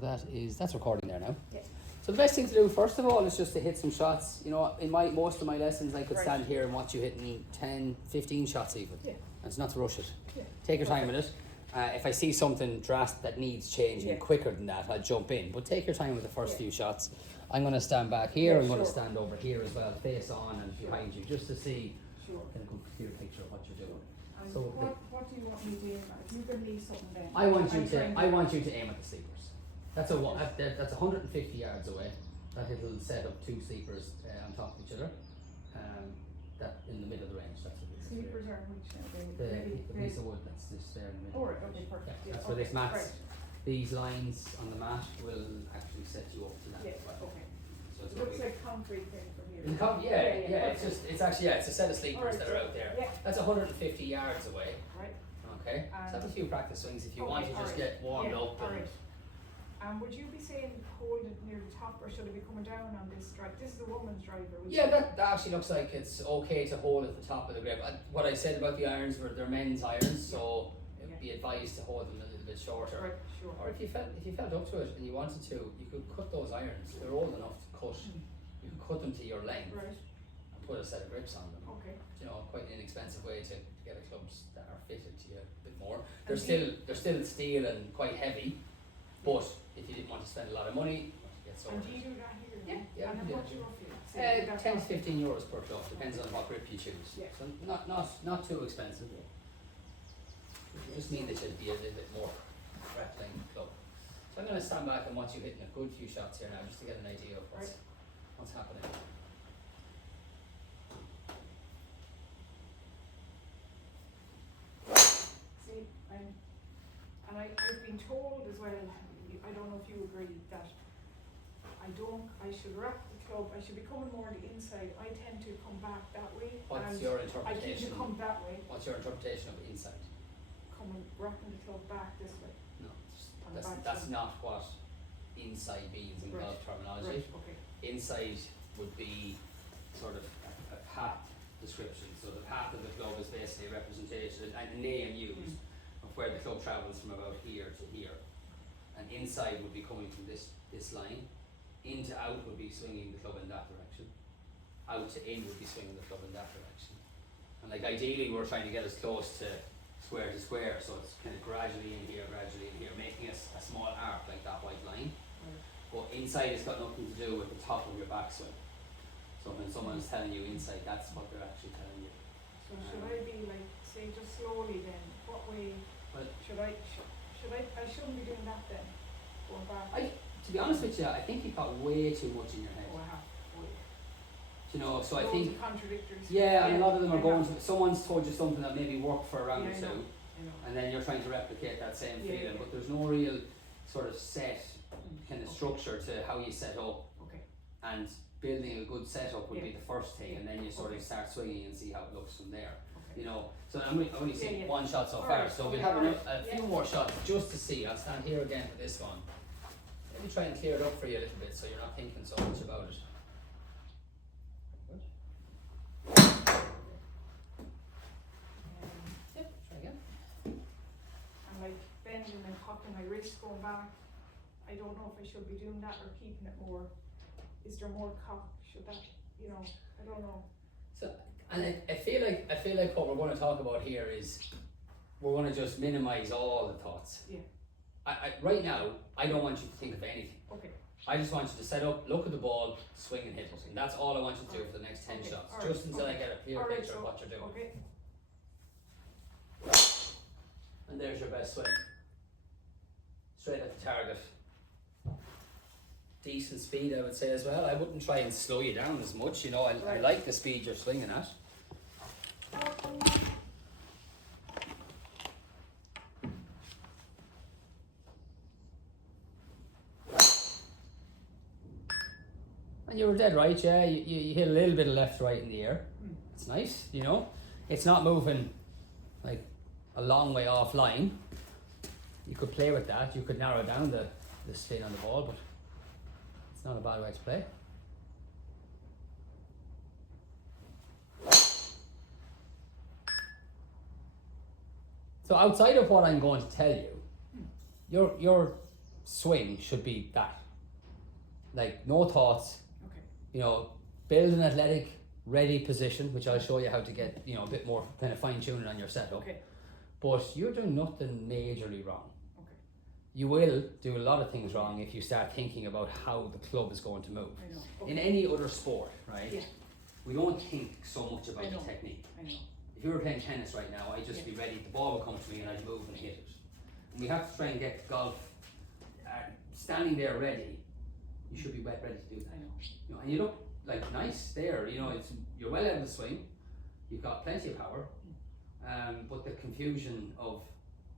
So that's recording there now. Yeah. So the best thing to do first of all is just to hit some shots. You know, in most of my lessons I could stand here and watch you hitting 10, 15 shots even. Yeah. And it's not to rush it. Yeah. Take your time with it. If I see something drastic that needs changing quicker than that, I'll jump in. But take your time with the first few shots. I'm going to stand back here. I'm going to stand over here as well, face on and behind you, just to see Sure. a clear picture of what you're doing. And So what do you want me to aim at? If you can leave something then. I want you to aim at the sleepers. That's 150 yards away. That it'll set up two sleepers on top of each other. That in the middle of the range. That's what it is. Sleepers are which The piece of wood that's just there in the middle. Oh, right, okay, perfect. Yeah, that's where this mats. These lines on the mat will actually set you up to that. Yeah, okay. So It looks like concrete thing from here. It's actually it's a set of sleepers that are out there. Yeah. That's 150 yards away. Right. Okay. So have a few practice swings if you want to just get warmed up. And would you be saying hold it near the top, or should it be coming down on this drive? This is the woman's driver. Yeah, that actually looks like it's okay to hold at the top of the grip. What I said about the irons were they're men's irons, so it would be advised to hold them a little bit shorter. Right, sure. Or if you felt up to it and you wanted to, you could cut those irons. They're old enough to cut. You could cut them to your length Right. and put a set of grips on them. Okay. You know, quite an inexpensive way to get a clubs that are fitted to you a bit more. They're still steel and quite heavy, but if you didn't want to spend a lot of money, get And do you do that here? Yeah, And we how do. much roughly? 10 to 15 euros per club, depends on what grip you choose. Yeah. So not too expensive. It just mean they should be a little bit more grappling club. So I'm going to stand back and watch you hitting a good few shots here now, just to get an idea of what's happening. See, I've been told as well, I don't know if you agree, that I should wrap the club, I should be coming more on the inside. I tend to come back that way. What's your I tend interpretation? to come that way, What's your interpretation of inside? wrapping the club back this way. No, On the that's backside. not what inside means in golf terminology. Right, okay. Inside would be sort of a path description. So the path of the club is basically a representation, a name used of where the club travels from about here to here. And inside would be coming from this line. In to out would be swinging the club in that direction. Out to in would be swinging the club in that direction. And like ideally we're trying to get as close to square, so it's kind of gradually in here, making a small arc like that white line. But inside has got nothing to do with the top of your backswing. So when someone's telling you inside, that's what they're actually telling you. So should I be like, say just slowly then, what way should I shouldn't be doing that then, going back? To be honest with you, I think you've got way too much in your head. Oh, I have. You know, so I Loads think of contradictory stuff. yeah, and a lot of them are going to someone's told you something that maybe worked for a round or I two, know. and then you're trying to replicate that same Yeah, feeling, yeah. but there's no real sort of set kind of structure to how you set up. Okay. And building a good setup would be Yeah. the first thing, and then you sort of Okay. start swinging and see how it looks from there. Okay. You know, so I'm only seeing Yeah. one shot so far, Alright, so we'll okay, have alright. a few more shots just to see. I'll stand here again for this one. Maybe try and clear it up for you a little bit so you're not thinking so much about it. Yep, try again. I'm like bending and cocking my wrist going back. I don't know if I should be doing that or keeping it more. Is there more cock? Should that, I don't know. So, and I feel like what we're going to talk about here is we're going to just minimize all the thoughts. Yeah. Right now, I don't want you to think of anything. Okay. I just want you to set up, look at the ball, swing and hit it. And that's all I want you to do for the next 10 Okay, shots. alright, Just until I get a clear Alright, picture of what you're doing. Okay. And there's your best swing. Straight at the target. Decent speed, I would say as well. I wouldn't try and slow you down as much, I Right. like the speed you're swinging at. And you were dead right, yeah. You hit a little bit of left, right in the air. It's nice, It's not moving like a long way offline. You could play with that. You could narrow down the spin on the ball, but it's not a bad way to play. So outside of what I'm going to tell you, you're swing should be that. Like, no thoughts, Okay. you know, build an athletic, ready position, which I'll show you how to get, you know, a bit more kind of fine tuning on your setup. Okay. But you're doing nothing majorly wrong. Okay. You will do a lot of things wrong if you start thinking about how the club is going to move. I know. In Okay. any other sport, right? Yeah. We don't think so much about I the know. technique. I know. If you were playing tennis right now, I'd just Yeah. be ready, the ball would come to me and I'd move and hit it. And we have to try and get golf standing there ready. You should be ready to do that. I know. You know, and you look like nice there, you know, you're well able to swing, you've got plenty of power, but the confusion of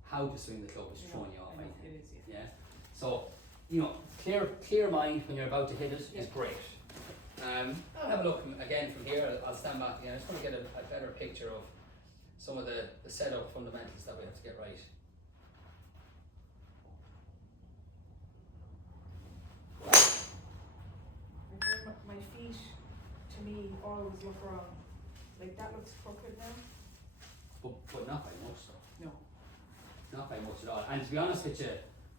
how to swing the club is throwing you off, I think. It is, yeah. Yeah. So, you know, clear mind when you're about to hit it is Yeah. great. I'll have a look again from here. I'll stand back again. I just want to get a better picture of some of the setup fundamentals that we have to get right. My feet, to me, always look wrong. Like, that looks crooked now. But not by much though. No. Not by much at all. And to be honest with you,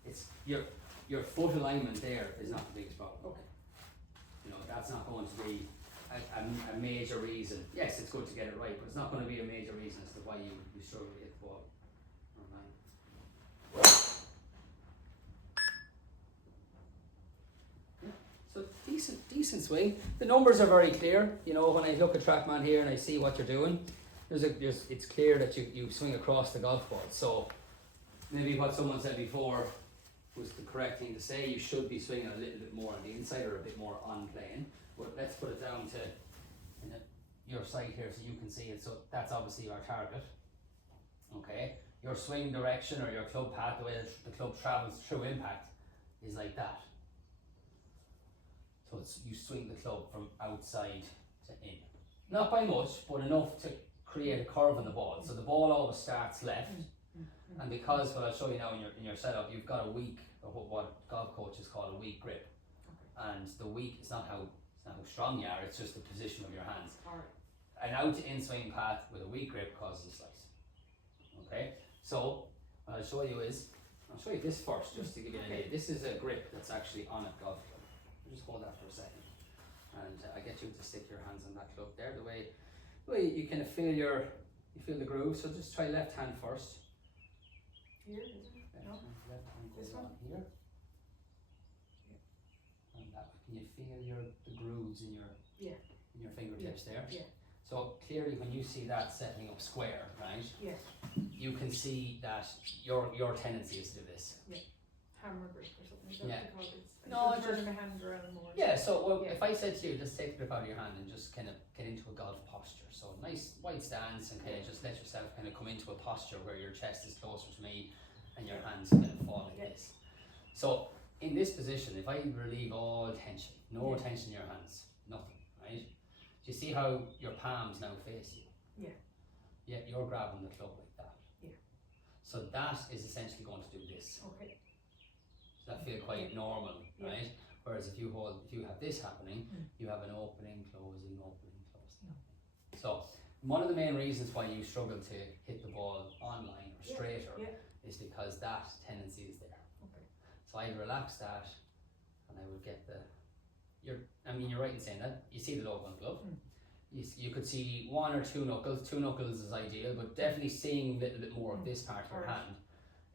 it's your foot alignment there is not the biggest problem. Okay. You know, that's not going to be a major reason. Yes, it's good to get it right, but it's not going to be a major reason as to why you struggle to hit the ball. Yeah. So decent swing. The numbers are very clear. You know, when I look at TrackMan here and I see what you're doing, it's clear that you swing across the golf ball. So maybe what someone said before was the correct thing to say. You should be swinging a little bit more on the inside or a bit more on plane. But let's put it down to your side here so you can see it. So that's obviously our target. Okay, your swing direction or your club path, the way the club travels through impact, is like that. So you swing the club from outside to in. Not by much, but enough to create a curve in the ball. So the ball always starts left. And because what I'll show you now in your setup, you've got a weak, or what golf coaches call a weak grip. Okay. And the weak is not how strong you are, it's just the position of your hands. Alright. An out to in swing path with a weak grip causes a slice. Okay? So what I'll show you is, I'll show you this first just to give you an idea. This is a grip that's actually on a golf club. Just hold that for a second. And I get you to stick your hands on that club there, the way you kind of feel the groove. So just try left hand first. Here, is it? No? Left hand goes This one? on here. And that way, can you feel the grooves in your fingertips there? Yeah. So clearly when you see that settling up square, right? Yeah. You can see that your tendency is to do this. Hammer grip or something. Is that Yeah. what they call it? No, I'm it's turning my hand around more. Yeah, so Yeah. if I said to you, just take the grip out of your hand and just kind of get into a golf posture. So nice wide stance and kind of just let yourself kind of come into a posture where your chest is closer to me and your hands kind of fall like this. So in this position, if I relieve all tension, no tension in your hands, nothing, right? Do you see how your palms now face you? Yeah. Yet you're grabbing the club like that. Yeah. So that is essentially going to do this. Okay. So that feel quite normal, Yeah. right? Whereas if you have this happening, you have an opening, closing, opening, closing. So one of the main reasons why you struggle to hit the ball online or straighter is because that tendency is there. Okay. So I'd relax that and I would get you're right in saying that. You see the logo on the glove. You could see one or two knuckles. 2 knuckles is ideal, but definitely seeing a little bit more of this part of your hand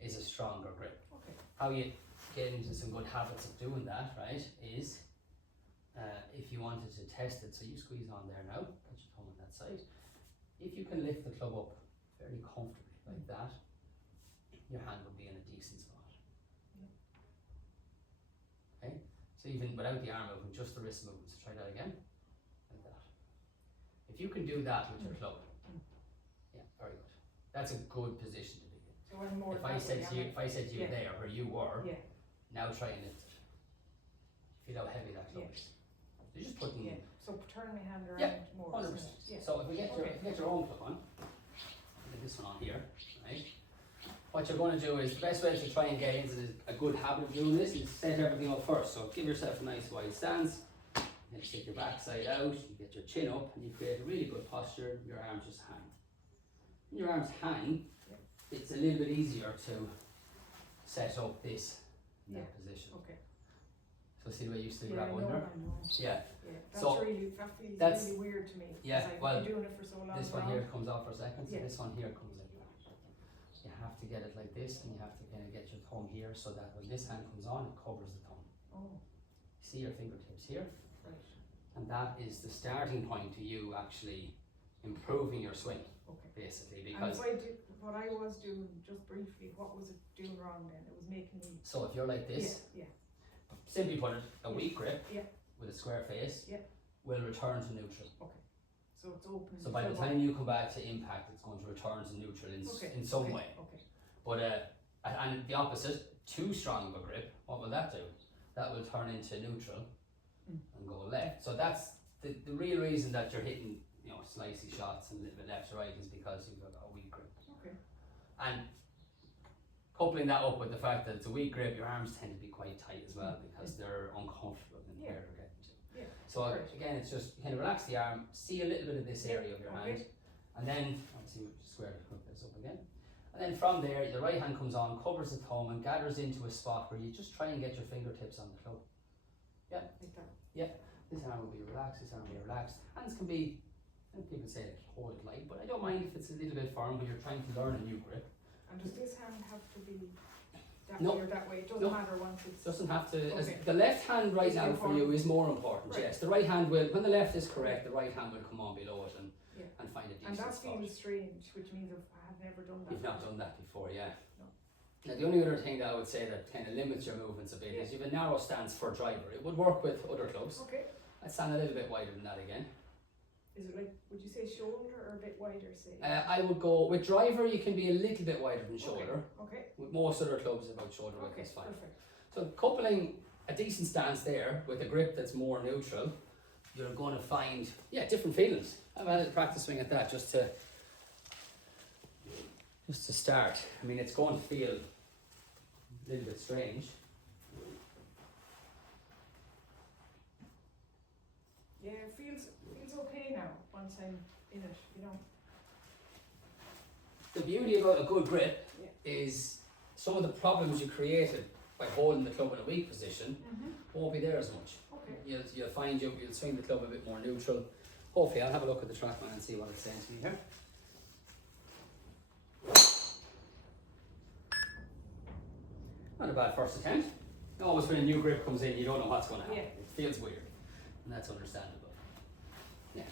is a stronger grip. Okay. How you get into some good habits of doing that, right, is if you wanted to test it, so you squeeze on there now, put your thumb on that side. If you can lift the club up very comfortably like that, your hand would be in a decent spot. Okay, so even without the arm movement, just the wrist movements, try that again, like that. If you can do that with your club, yeah, very good. That's a good position to be in. So I'm more. If I said to you there where you were, now try and lift it. Feel how heavy that club is. So you just put them. So turn my hand around more. 100%. So if we get your own club on, get this one on here, right? What you're going to do is the best way to try and get into a good habit of doing this is set everything up first. So give yourself a nice wide stance. Then you take your backside out, you get your chin up, and you create a really good posture. Your arms just hang. When your arms hang, it's a little bit easier to set up this in that position. So see the way you still Yeah, grab I know, under? I know. Yeah. Yeah, that's So, that feels that's- really weird to me. 'Cause yeah, I've well, been doing it for so long. This one now. here comes off for a second, so Yeah. this one here comes like that. You have to get it like this, and you have to kind of get your thumb here so that when this hand comes on, it covers the thumb. Oh, See your fingertips here? right. And that is the starting point to you actually improving your swing, Okay. basically, And because if I do what I was doing just briefly, what was it doing wrong then? It was making me. so if you're like this, Yeah. simply put it, a Yeah. weak grip Yeah. with a square face Yeah. will return to neutral. Okay. So it's open. So by the time you come back to impact, it's going to return to neutral Okay. in some okay. way. Okay. But and the opposite, too strong of a grip, what will that do? That will turn into neutral and go left. So that's the real reason that you're hitting, slicey shots and a little bit left to right is because you've got a weak grip. Okay. And coupling that up with the fact that it's a weak grip, your arms tend to be quite tight as well because they're uncomfortable in Yeah. where they're getting to. Yeah. So Right. again, it's just kind of relax the arm, see a little bit of this area of your Okay. hand, and then let's see, square to hook this up again. And then from there, the right hand comes on, covers the thumb, and gathers into a spot where you just try and get your fingertips on the club. Like that. This arm will be relaxed, this arm will be relaxed. Hands can be, some people say like hold it light, but I don't mind if it's a little bit firm when you're trying to learn a new grip. And does this hand have to be that No. way or that way? It doesn't No. matter once it's. Doesn't have to. Okay. The left hand right Is now for you important. is more important. Right. Yes, the right hand will. When the left is correct, the right hand will come on below it and Yeah. find a And decent that spot. feels strange, which means I have never done that. You've not done that before, yeah. No. Now the only other thing that I would say that kind of limits your movements a bit is you have a narrow stance for driver. It would work with other clubs. Okay. I'd stand a little bit wider than that again. Is it like, would you say shoulder or a bit wider, say? I would go with driver. You can be a little bit wider than shoulder. Okay. With most other clubs, about shoulder width Okay. is fine. Perfect. So coupling a decent stance there with a grip that's more neutral, you're going to find different feelings. I've had a little practice swing at that just to start. I mean, it's going to feel a little bit strange. Yeah, it feels okay now once I'm in it, The beauty about a good grip Yeah. is some of the problems you created by holding the club in a weak position won't be there as much. Okay. You'll find you'll swing the club a bit more neutral. Hopefully, I'll have a look at the TrackMan and see what it's saying to me here. Not a bad first attempt. Always when a new grip comes in, you don't know what's going to happen. Yeah. It feels weird, and that's understandable. Yeah.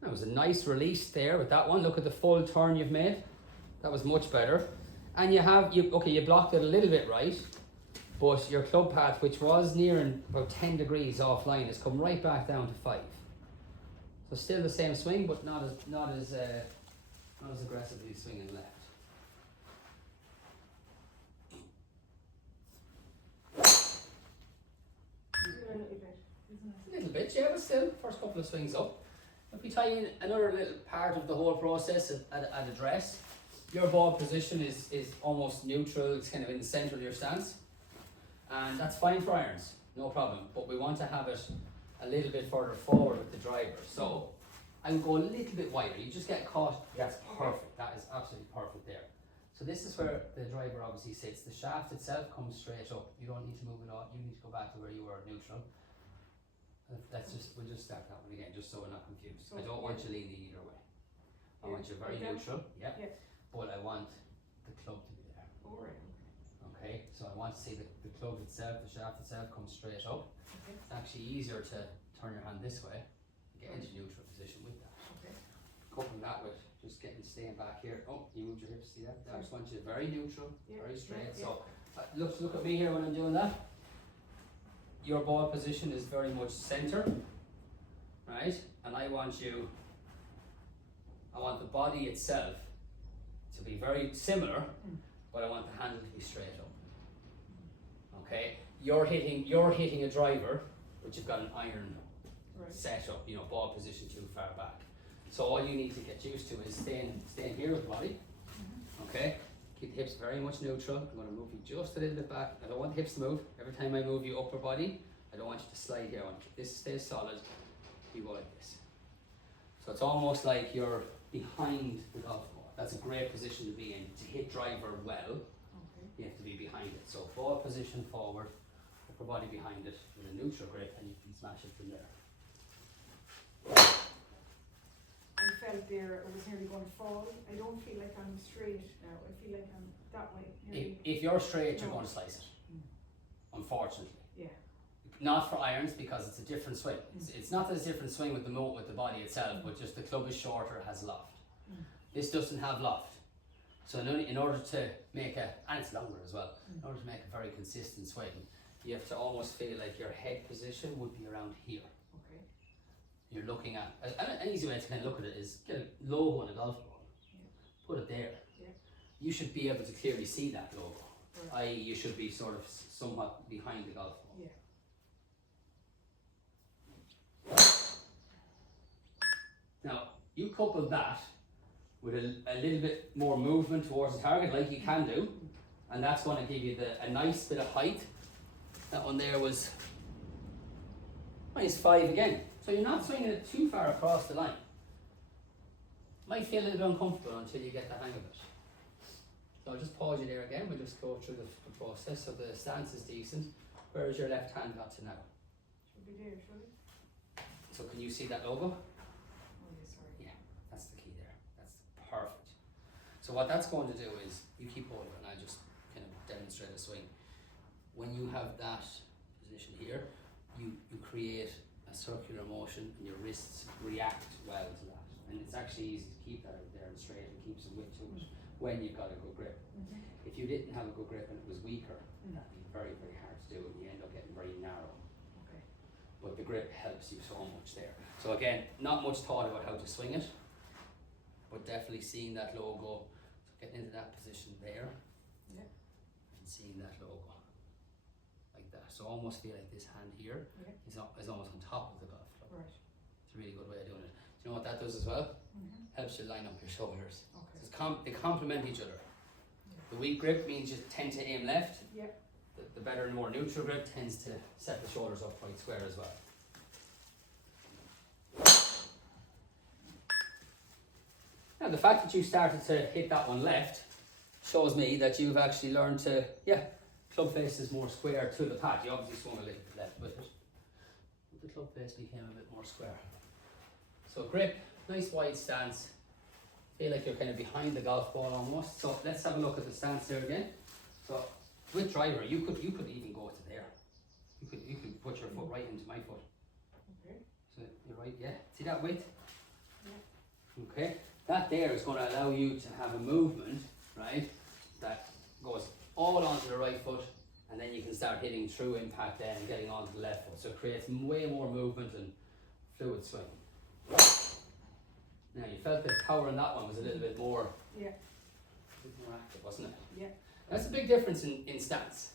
That was a nice release there with that one. Look at the full turn you've made. That was much better. And you blocked it a little bit right, but your club path, which was nearing about 10 degrees offline, has come right back down to 5. So still the same swing, but not as aggressively swinging left. A little bit, isn't it? A little bit, yeah, but still, first couple of swings up. If we tie in another little part of the whole process at address, your ball position is almost neutral, it's kind of in the centre of your stance. And that's fine for irons, no problem. But we want to have it a little bit further forward with the driver. So I would go a little bit wider. You just get caught, that's perfect. That is absolutely perfect there. So this is where the driver obviously sits. The shaft itself comes straight up. You don't need to move it all. You need to go back to where you were neutral. We'll just start that one again, just so we're not confused. So, I don't want you leaning either way. I want you very like that? neutral, yeah. Yeah. But I want the club to be there. Alright. Okay, so I want to see the club itself, the shaft itself come straight up. Okay. It's actually easier to turn your hand this way and get into neutral position with that. Okay. Coupling that with just staying back here. Oh, you moved your hips, see that? I just want you very neutral, Yeah, very straight. yeah, So look at me here when I'm doing that. Your ball position is very much centre, right? And I want the body itself to be very similar, but I want the handle to be straight up. Okay, you're hitting a driver, but you've got an iron Right. set up, ball position too far back. So all you need to get used to is staying here with the body. Okay, keep the hips very much neutral. I'm going to move you just a little bit back. I don't want the hips to move. Every time I move you upper body, I don't want you to slide here. I want this to stay solid. You go like this. So it's almost like you're behind the golf ball. That's a great position to be in. To hit driver well, Okay. you have to be behind it. So forward position forward, upper body behind it with a neutral grip, and you can smash it from there. I felt there I was nearly going to fall. I don't feel like I'm straight now. I feel like I'm that way. Nearly. If you're straight, you're No. going to slice it. Unfortunately. Yeah. Not for irons because it's a different swing. It's not that it's a different swing with the body itself, but just the club is shorter, has loft. This doesn't have loft. So in order to make and it's longer as well, in order to make a very consistent swing, you have to almost feel like your head position would be around here. Okay. You're looking at, an easy way to kind of look at it is get a logo on a golf ball, put it there. Yeah. You should be able to clearly see that logo, Right. i.e. you should be sort of somewhat behind the golf ball. Yeah. Now, you couple that with a little bit more movement towards the target, like you can do, and that's going to give you a nice bit of height. That one there was -5 again. So you're not swinging it too far across the line. Might feel a little bit uncomfortable until you get the hang of it. So I'll just pause you there again. We'll just go through the process. So the stance is decent. Where has your left hand got to now? Should be there, should it? So can you see that logo? Oh yeah, sorry. Yeah, that's the key there. That's perfect. So what that's going to do is, you keep holding and I'll just kind of demonstrate a swing. When you have that position here, you create a circular motion and your wrists react well to that. And it's actually easy to keep that out there and straight and keep some width to it when you've got a good grip. If you didn't have a good grip and it was weaker, that'd be very, very hard to do and you end up getting very narrow. Okay. But the grip helps you so much there. So again, not much thought about how to swing it, but definitely seeing that logo, so getting into that position there, Yeah. and seeing that logo like that. So almost feel like this hand here Yeah. is almost on top of the golf club. Right. It's a really good way of doing it. Do you know what that does as well? Helps you line up your shoulders. Okay. So they complement each other. Yeah. The weak grip means you tend to aim left. Yeah. The better and more neutral grip tends to set the shoulders up quite square as well. Now the fact that you started to hit that one left shows me that you've actually learned to, club face is more square to the pad. You obviously swung a little bit left with it, but the club face became a bit more square. So grip, nice wide stance. Feel like you're kind of behind the golf ball almost. So let's have a look at the stance there again. So with driver, you could even go to there. You could put your foot right into my foot. Okay. So you're right, yeah. See that width? Yeah. Okay. That there is going to allow you to have a movement, right, that goes all onto the right foot, and then you can start hitting through impact then and getting onto the left foot. So it creates way more movement and fluid swing. Now you felt the power in that one was a little bit more, Yeah. a bit more active, wasn't it? Yeah. That's a big difference in stance,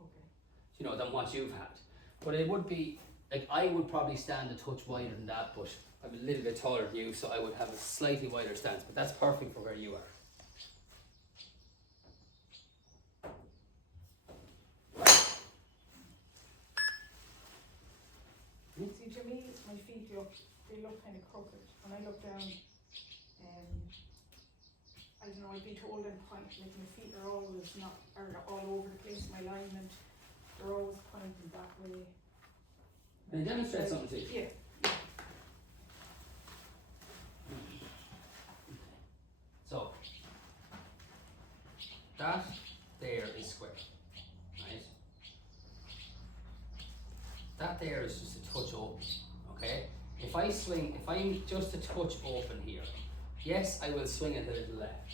Okay. you know, than what you've had. But it would be, like, I would probably stand a touch wider than that, but I'm a little bit taller than you, so I would have a slightly wider stance, but that's perfect for where you are. See, to me, my feet look kind of crooked. When I look down, I don't know, I've been told I'm like my feet are always are all over the place, my alignment, they're always pointing that way. Can I demonstrate something to you? Yeah. So, that there is square, right? That there is just a touch open, okay? If I'm just a touch open here, yes, I will swing it a little left,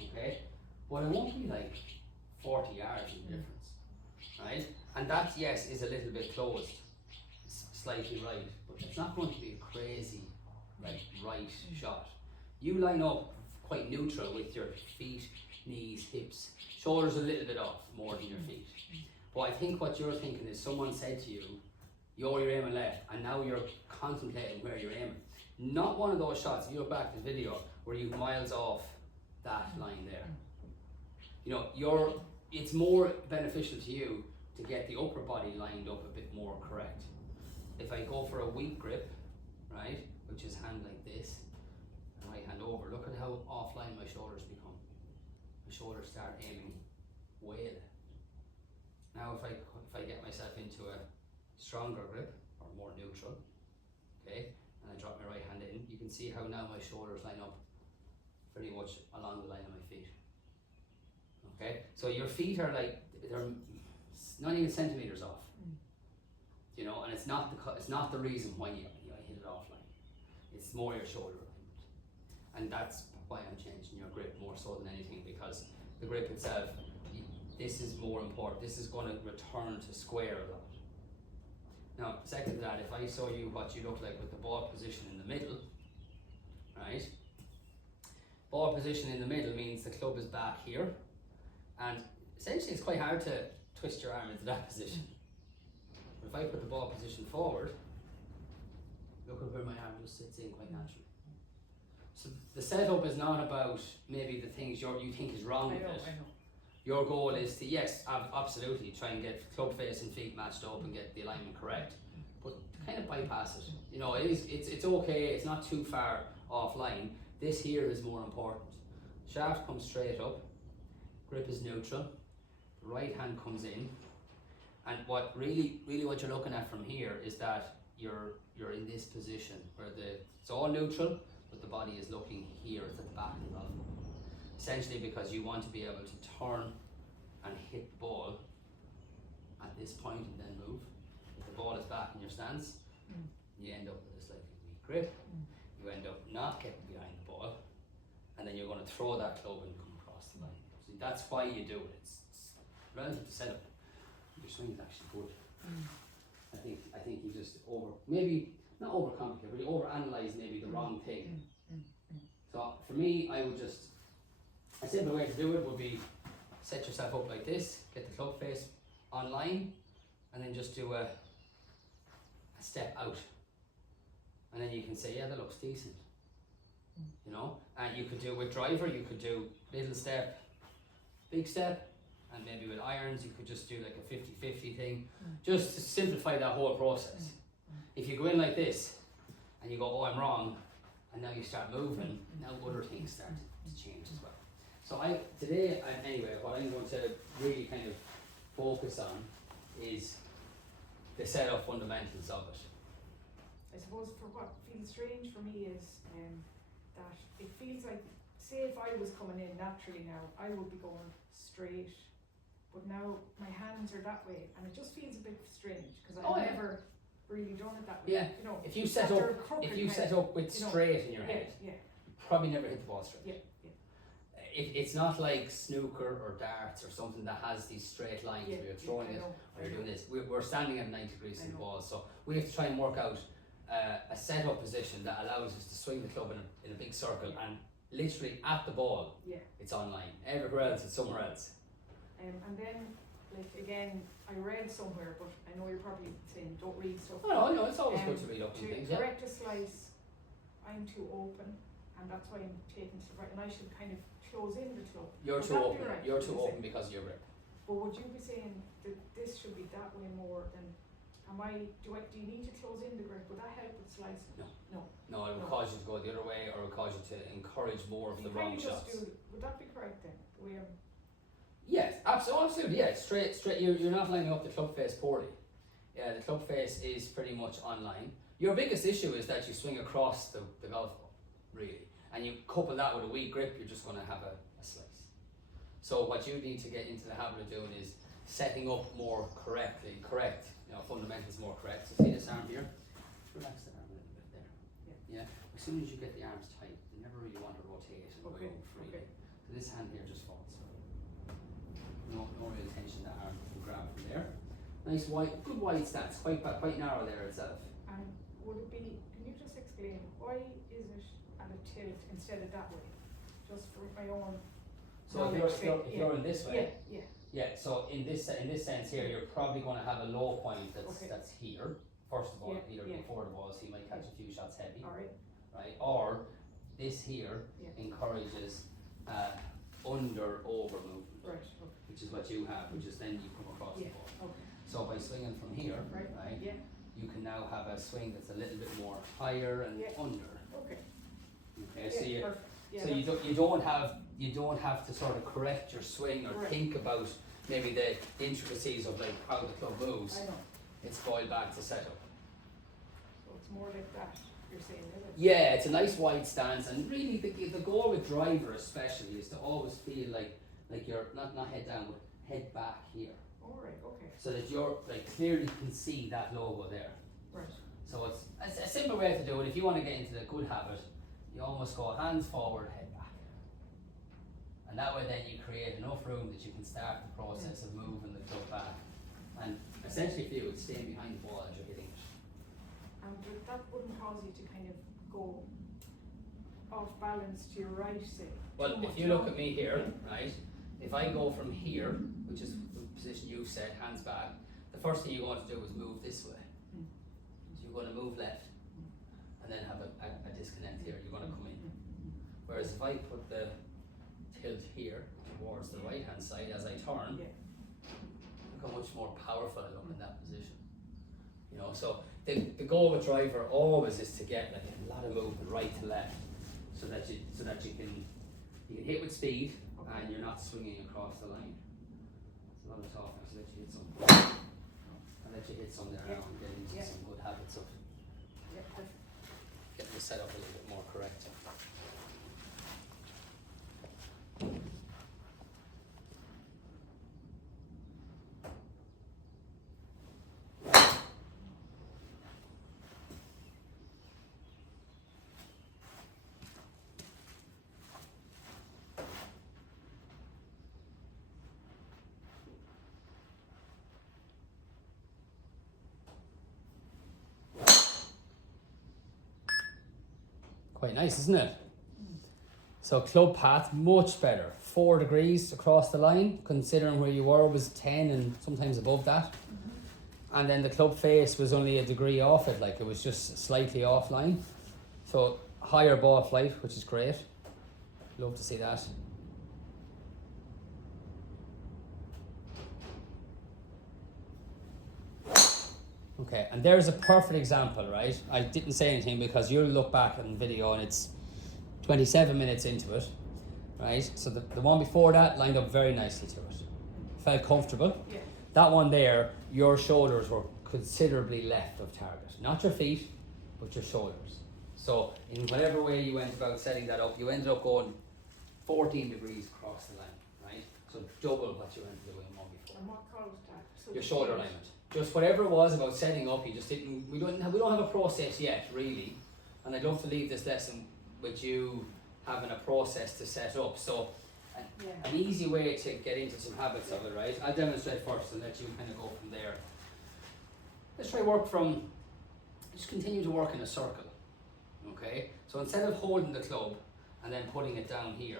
okay? But it won't be like 40 yards in difference, right? And that, yes, is a little bit closed, slightly right, but it's not going to be a crazy, like, right shot. You line up quite neutral with your feet, knees, hips, shoulders a little bit off more than your feet. But I think what you're thinking is someone said to you, you're aiming left, and now you're contemplating where you're aiming. Not one of those shots, if you look back at the video, where you miles off that line there. You know, it's more beneficial to you to get the upper body lined up a bit more correct. If I go for a weak grip, right, which is hand like this, hand over, look at how offline my shoulders become. My shoulders start aiming way left. Now if I get myself into a stronger grip, or more neutral, okay, and I drop my right hand in, you can see how now my shoulders line up pretty much along the line of my feet. Okay, so your feet are like, they're not even centimeters off. You know, and it's not the reason why you hit it offline. It's more your shoulder alignment, and that's why I'm changing your grip more so than anything, because the grip itself, this is more important. This is going to return to square a lot. Now, second to that, if I show you what you look like with the ball position in the middle, right? Ball position in the middle means the club is back here, and essentially it's quite hard to twist your arm into that position. But if I put the ball position forward, look at where my arm just sits in quite naturally. So the setup is not about maybe the things you think is wrong with it. I know. Your goal is to, yes, absolutely, try and get club face and feet matched up and get the alignment correct, but to kind of bypass it. You know, it's okay, it's not too far offline. This here is more important. Shaft comes straight up, grip is neutral, the right hand comes in, and what really what you're looking at from here is that you're in this position where it's all neutral, but the body is looking here at the back of the golf ball. Essentially because you want to be able to turn and hit the ball at this point and then move. If the ball is back in your stance, you end up with a slightly weak grip. You end up not getting behind the ball, and then you're going to throw that club and come across the line. So that's why you do it. It's relative to setup. Your swing is actually good. I think you just maybe not overcomplicate, but you overanalyze maybe the wrong thing. So for me, I would just, a simple way to do it would be set yourself up like this, get the club face online, and then just do a step out. And then you can say, yeah, that looks decent. You know, and you could do with driver, you could do little step, big step, and maybe with irons you could just do like a 50-50 thing, just to simplify that whole process. If you go in like this and you go, oh, I'm wrong, and now you start moving, now other things start to change as well. So today, anyway, what I'm going to really kind of focus on is the setup fundamentals of it. I suppose for what feels strange for me is that it feels like, say if I was coming in naturally now, I would be going straight, but now my hands are that way, and it just feels a bit strange because I've never really done it that way. Yeah. You know, if you set up with straight in your head, you probably never hit the ball straight. Yeah. It's not like snooker or darts or something that has these straight lines where you're throwing it or you're doing this. We're standing at 90 degrees in the ball, so we have to try and work out a setup position that allows us to swing the club in a big circle, and literally at the ball, it's online. Everywhere else, it's somewhere else. And then, like again, I read somewhere, but I know you're probably saying don't read stuff. Oh no, it's always good to read up on things. To correct a slice, I'm too open, and that's why I'm taking to the right, and I should kind of close in the club. You're too open. Right? You're too open because of your grip. But would you be saying that this should be that way more than? Do you need to close in the grip? Would that help with slicing? No, it will cause you to go the other way, or it will cause you to encourage more of the wrong shots. Would that be correct then? The way yes, absolutely. Yeah, straight. You're not lining up the club face poorly. Yeah, the club face is pretty much online. Your biggest issue is that you swing across the golf ball, really, and you couple that with a weak grip, you're just going to have a slice. So what you need to get into the habit of doing is setting up more correctly, fundamentals more correct. So see this arm here? Relax the arm a little bit there. Yeah. As soon as you get the arms tight, you never really want to rotate and go freely. So this hand here just falls. No real tension in the arm. You can grab from there. Nice good wide stance. Quite narrow there itself. And would it be? Can you just explain why is it at a tilt instead of that way? Just for my own. So if you're in this way. Yeah. So in this sense here, you're probably going to have a low point that's here. First of all, either before the ball, so you might catch a few shots heavy. Right. Or this here encourages under-over movement. Which is what you have, which is then you come across the ball. So by swinging from here, you can now have a swing that's a little bit more higher and under. Okay, so you perfect. Yeah, so you don't have to sort of correct your swing or Correct. think about maybe the intricacies of like how the club moves. I know. It's boiled back to setup. So it's more like that, you're saying, is it? Yeah, it's a nice wide stance, and really the goal with driver especially is to always feel like you're not head down, but head back here, All right, okay, so that you're like clearly can see that logo there. right. So it's a simple way to do it. If you want to get into the good habit, you almost go hands forward, head back, and that way then you create enough room that you can start the process of moving the club back, and essentially for you it's staying behind the ball as you're hitting it. And that wouldn't cause you to kind of go off balance to your right, say? Well, too if much, you no? look at me here, right, if I go from here, which is the position you've said, hands back, the first thing you're going to do is move this way. Mm. So you're going to move left, and then have a disconnect here, you're going to come in. Whereas if I put the tilt here towards the right hand side as I turn, Yeah, look how much more powerful I look in that position. You know, so the goal of a driver always is to get like a lot of movement right to left, so that you can hit with speed and you're not swinging across the line. It's a lot of talking, so let you hit some. I'll let you hit some there now and get into Yeah. some good habits of yeah, perfect. getting the setup a little bit more correct. Quite nice, isn't it? So club path, much better. 4 degrees across the line, considering where you were was 10 and sometimes above that. And then the club face was only a degree off it, like it was just slightly offline. So higher ball flight, which is great. Love to see that. Okay, and there's a perfect example, right? I didn't say anything because you'll look back on the video and it's 27 minutes into it, right? So the one before that lined up very nicely to it. Felt comfortable. Yeah, That one there, your shoulders were considerably left of target. Not your feet, but your shoulders. So in whatever way you went about setting that up, you ended up going 14 degrees across the line, right? So double what you went to do in one before. and what caused that? So Your the shoulder change- alignment. Just whatever it was about setting up, you just didn't. We don't have a process yet, really. And I'd love to leave this lesson with you having a process to set up. So Yeah, an easy way to get into some habits of it, right? I'll demonstrate first and let you kind of go from there. Let's try just continue to work in a circle, okay? So instead of holding the club and then putting it down here,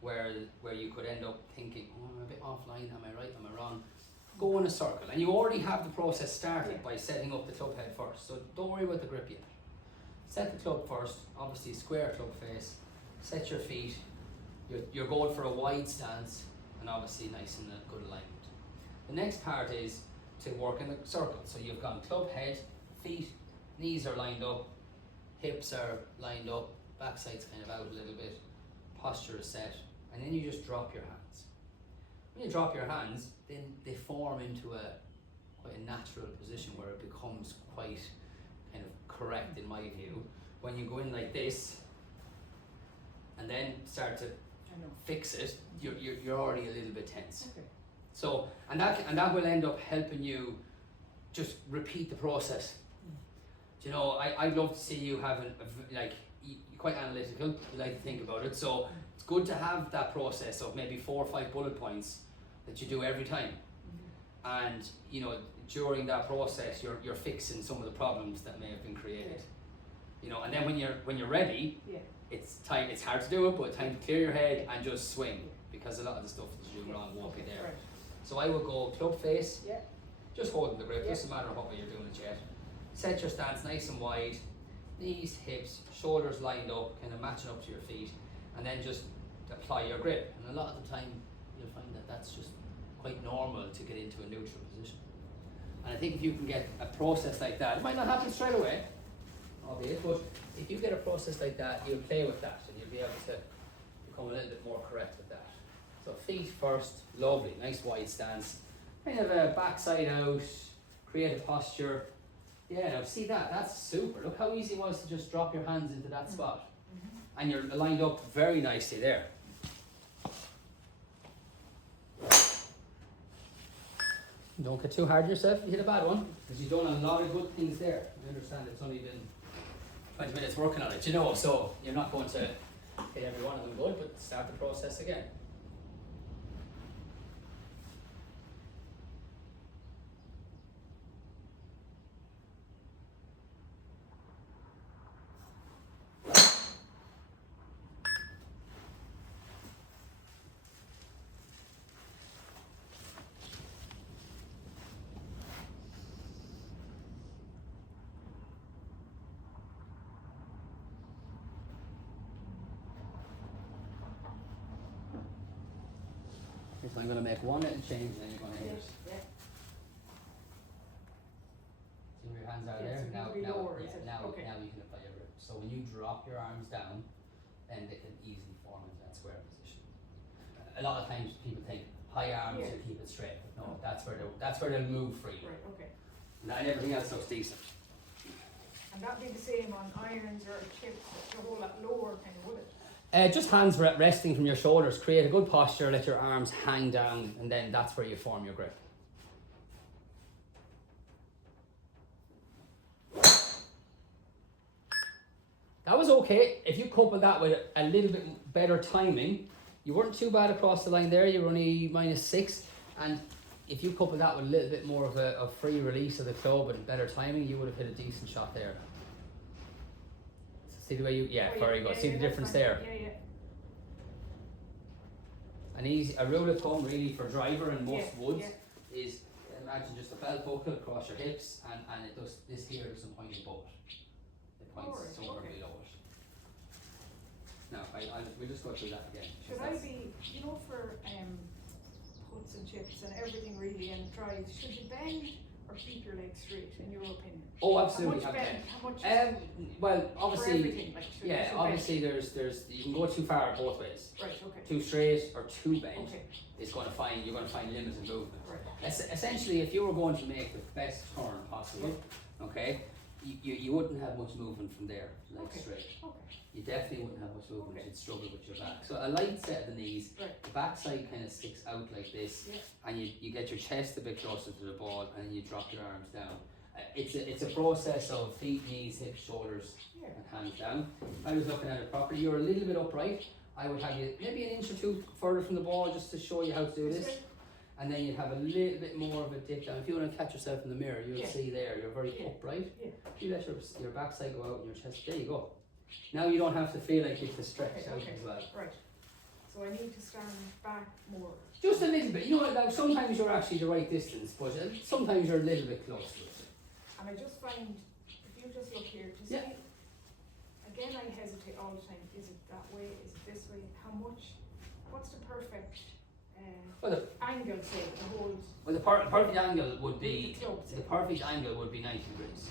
where you could end up thinking, oh, I'm a bit offline, am I right, am I wrong? Go in a circle, and you already have the process started Yeah. by setting up the club head first, so don't worry about the grip yet. Set the club first, obviously square club face, set your feet, you're going for a wide stance, and obviously nice and a good alignment. The next part is to work in a circle, so you've got club head, feet, knees are lined up, hips are lined up, backside's kind of out a little bit, posture is set, and then you just drop your hands. When you drop your hands, then they form into quite a natural position where it becomes quite kind of correct in my view. When you go in like this, and then start to I know. fix it, you're already a little bit tense. Okay. So and that will end up helping you just repeat the process. Do you know, I'd love to see you having you're quite analytical, you like to think about it, so it's good to have that process of maybe 4 or 5 bullet points that you do every time. And you know, during that process you're fixing some of the problems that may have been created. You know, and then when you're ready, Yeah. it's hard to do it, but time to clear your head and just swing, because a lot of the stuff that you do wrong won't be there. Right. So I would go club face, Yeah. just holding the grip, Yeah. doesn't matter what way you're doing it yet. Set your stance nice and wide, knees, hips, shoulders lined up, kind of matching up to your feet, and then just apply your grip. And a lot of the time you'll find that that's just quite normal to get into a neutral position. And I think if you can get a process like that, it might not happen straight away, albeit, but if you get a process like that, you'll play with that and you'll be able to become a little bit more correct with that. So feet first, lovely, nice wide stance. Kind of a backside out, create a posture. Yeah, now see that, that's super. Look how easy it was to just drop your hands into that spot. And you're lined up very nicely there. Don't get too hard on yourself if you hit a bad one, because you've done a lot of good things there. I understand it's only been 20 minutes working on it, you know, so you're not going to hit every one of them good, but start the process again. So I'm going to make one little change and then you're going to hit it. Yeah. See where your hands are Yeah, there? so Now, it'll be now, lower, yeah, is it? now, Okay. now you can apply your grip. So when you drop your arms down, then they can easily form into that square position. A lot of times people think high arms Yeah. and keep it straight, but no, that's where they'll move freely. Right, okay. And everything else looks decent. And that'd be the same on irons or chips, the whole lot lower kind of, would it? Just hands resting from your shoulders. Create a good posture, let your arms hang down, and then that's where you form your grip. That was okay. If you couple that with a little bit better timing, you weren't too bad across the line there. You were only -6, and if you couple that with a little bit more of a free release of the club and better timing, you would have hit a decent shot there. See the way you, yeah, Oh, very good. See the that's difference fine. there. Yeah, yeah. A rule of thumb really for driver and most Yeah, woods yeah. is imagine just a belt buckle across your hips and it does this here doesn't point above it. It points Alright, somewhere okay. below it. Now we'll just go through that again. Should I be, you know, for puts and chips and everything really and drives, should you bend or keep your legs straight in your opinion? Oh, absolutely. How much bend? How much? Well, for obviously, everything, like, should yeah, should obviously there's you can go too far both ways. bend? Right, okay. Too straight or too bent Okay, is you're going to find limited movement. right. Essentially, if you were going to make the best turn possible, okay, you wouldn't have much movement from there, legs Okay. straight. Okay, You definitely wouldn't have much movement. Okay. You'd struggle with your back. So a light set of the knees, right, the backside kind of sticks out like this, yeah, and you get your chest a bit closer to the ball, and then you drop your arms down. It's a process of feet, knees, hips, shoulders, yeah. and hands down. I was looking at it properly. You're a little bit upright. I would have you maybe an inch or two further from the ball just to show you how to do Is this. it? And then you'd have a little bit more of a dip down. If you want to catch yourself in the mirror, you'll Yeah. see there, you're very Yeah. upright. Yeah. You let your backside go out and your chest, there you go. Now you don't have to feel like you have to stretch Okay, out okay. as well. Right. So I need to stand back more. Just a little bit. You know, like sometimes you're actually the right distance, but sometimes you're a little bit close to it. And I just find, if you just look here, do you see? Yeah. Again, I hesitate all the time. Is it that way? Is it this way? How much? What's the perfect Well, angle, say, to hold the perfect angle would be the club? Say? the perfect angle would be 90 degrees.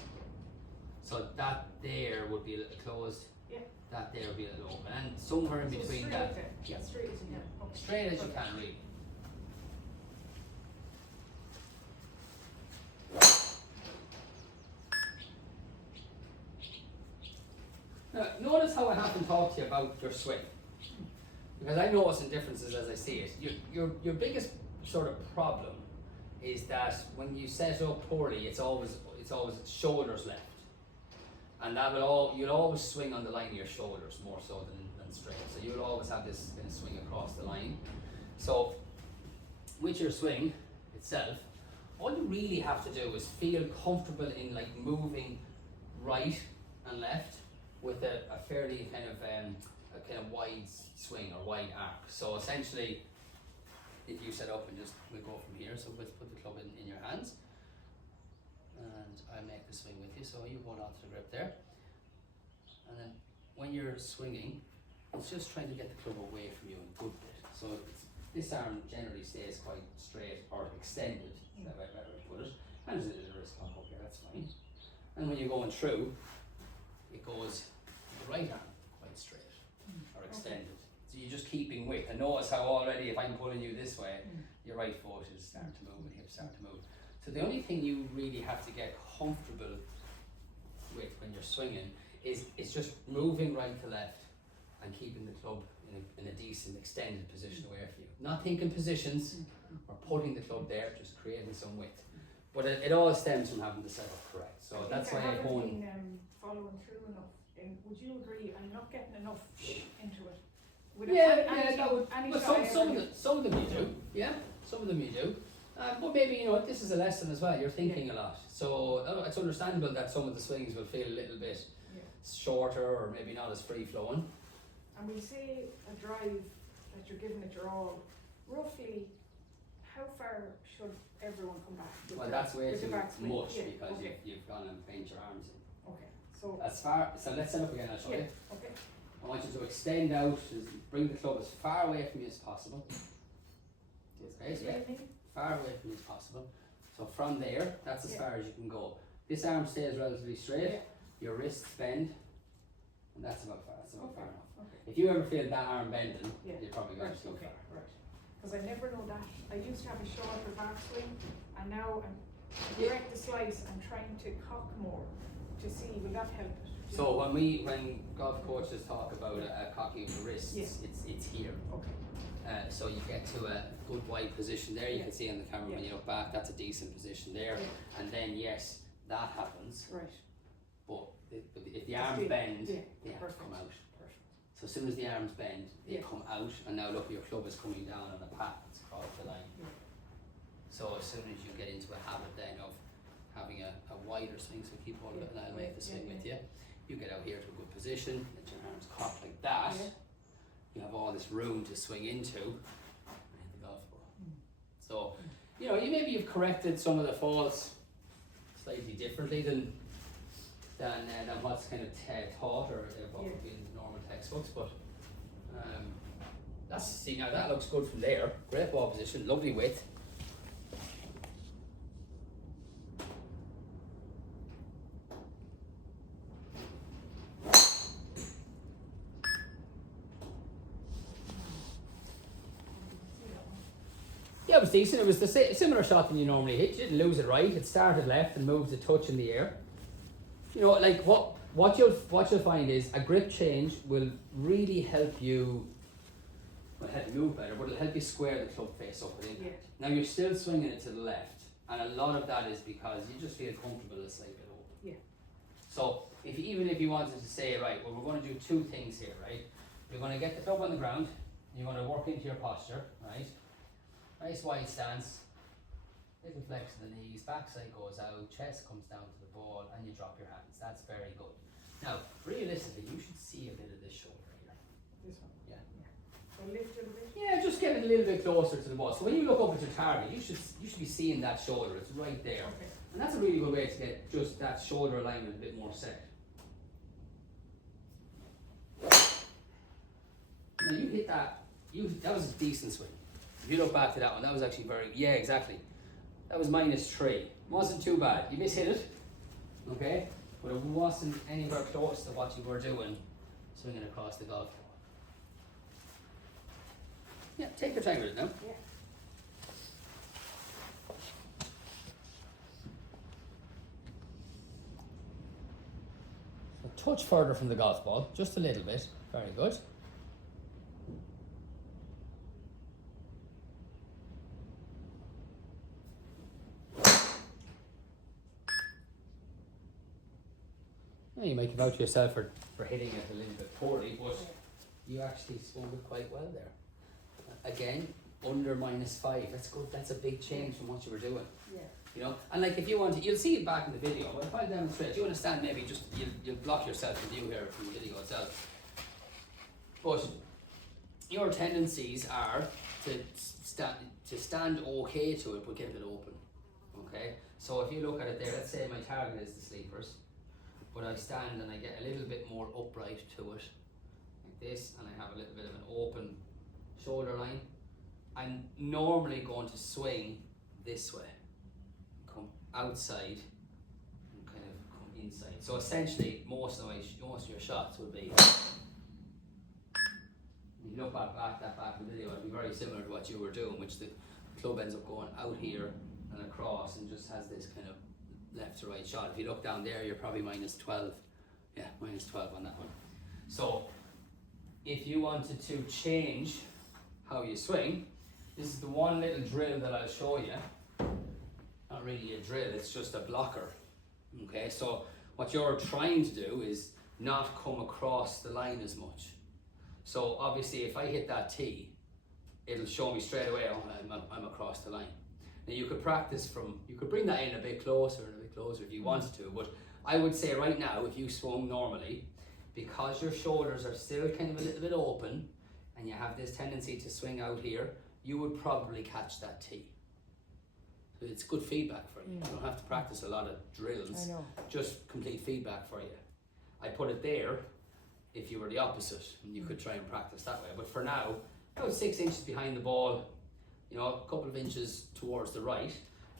So that there would be a little closed. Yeah. That there would be a little open, and somewhere in So between straight that, then. yeah. Straight as you can. Okay. straight as you Perfect. can, really. Now, notice how I haven't talked to you about your swing, because I know some differences as I see it. Your biggest sort of problem is that when you set up poorly, it's always shoulders left, and you'll always swing on the line of your shoulders more so than straight. So you'll always have this kind of swing across the line. So with your swing itself, all you really have to do is feel comfortable in like moving right and left with a fairly kind of wide swing or wide arc. So essentially, if you set up and we'll go from here. So let's put the club in your hands, and I make the swing with you. So you hold on to the grip there, and then when you're swinging, it's just trying to get the club away from you a good bit. So this arm generally stays quite straight or extended. Is that right way to put it? And there's a little wrist lock up here. That's fine. And when you're going through, it goes right arm quite straight or extended. So you're just keeping width. And notice how already, if I'm pulling you this way, your right foot is starting to move and hips start to move. So the only thing you really have to get comfortable with when you're swinging is just moving right to left and keeping the club in a decent extended position away from you. Not thinking positions or putting the club there, just creating some width. But it all stems from having the setup correct. So that's why I haven't hone. been following through enough. Would you agree I'm not getting enough into it? With Some of them you do, yeah. Some of them you do, but maybe this is a lesson as well. You're thinking a lot, so it's understandable that some of the swings will feel a little bit shorter or maybe not as free flowing. And we say a drive that you're giving it your all. Roughly, how far should everyone come back? Well, that's way too much because okay. you've gone and bent your arms in. Okay, so So let's set up again. I'll show you. Okay. I want you to extend out, bring the club as far away from you as possible. Far away from you as possible. So from there, that's as far as you can go. This arm stays relatively straight. Your wrists bend, and that's about far. That's about far enough. Okay. If you ever feel that arm bending, you're probably going too far. Right. Because I never know that. I used to have a shorter back swing, and now I'm direct the slice. I'm trying to cock more to see will that help it. So when golf coaches talk about a cocking of the wrists, it's here. Okay. So you get to a good wide position there. You can see on the camera when you look back, that's a decent position there. And then yes, that happens. Right. But if the arms bend, they have to come out. Perfect. So as soon as the arms bend, they come out, and now look, your club is coming down on a path that's across the line. So as soon as you get into a habit then of having a wider swing, so keep hold of it and I'll make the swing with you. You get out here to a good position, let your arms cock like that. You have all this room to swing into and hit the golf ball. So, maybe you've corrected some of the faults slightly differently than what's kind of taught or what would be in the normal textbooks, but now that looks good from there. Great ball position, lovely width. Yeah, it was decent. It was the similar shot than you normally hit. You didn't lose it right. It started left and moved a touch in the air. Like what you'll find is a grip change will really help you. Well, help you move better, but it'll help you square the club face up with impact. Now you're still swinging it to the left, and a lot of that is because you just feel comfortable a slight bit open. So even if you wanted to say, right, well, we're going to do two things here, right? You're going to get the club on the ground. You're going to work into your posture, right? Nice wide stance, little flex of the knees, backside goes out, chest comes down to the ball, and you drop your hands. That's very good. Now, realistically, you should see a bit of this shoulder here. This one? Yeah. So lift it a bit? Yeah, just get it a little bit closer to the ball. So when you look up at your target, you should be seeing that shoulder. It's right there. Okay. And that's a really good way to get just that shoulder alignment a bit more set. Now you hit that, that was a decent swing. If you look back to that one, that was actually exactly. That was -3. Wasn't too bad. You mishit it, okay? But it wasn't anywhere close to what you were doing swinging across the golf ball. Yeah, take your time with it now. Yeah. A touch further from the golf ball, just a little bit. Very good. You might give out to yourself for hitting it a little bit poorly, but you actually swung it quite well there. Again, under -5. That's good. That's a big change from what you were doing. Yeah. And like if you want to, you'll see it back in the video. But if I demonstrate, you understand maybe just you'll block yourself in view here from the video itself. But your tendencies are to stand okay to it, but get a bit open. Okay. So if you look at it there, let's say my target is the sleepers. But I stand and I get a little bit more upright to it, like this, and I have a little bit of an open shoulder line. I'm normally going to swing this way, come outside, and kind of come inside. So essentially, most of your shots would be. If you look back the video, it'll be very similar to what you were doing, which the club ends up going out here and across and just has this kind of left to right shot. If you look down there, you're probably minus 12. Yeah, minus 12 on that one. So if you wanted to change how you swing, this is the one little drill that I'll show you. Not really a drill, it's just a blocker. Okay, so what you're trying to do is not come across the line as much. So obviously if I hit that tee, it'll show me straight away, oh, I'm across the line. Now you could practice you could bring that in a bit closer if you wanted to, but I would say right now, if you swung normally, because your shoulders are still kind of a little bit open and you have this tendency to swing out here, you would probably catch that tee. So it's good feedback for you. You don't have to practice a lot of drills, just complete feedback for you. I put it there if you were the opposite and you could try and practice that way. But for now, about 6 inches behind the ball, you know, a couple of inches towards the right.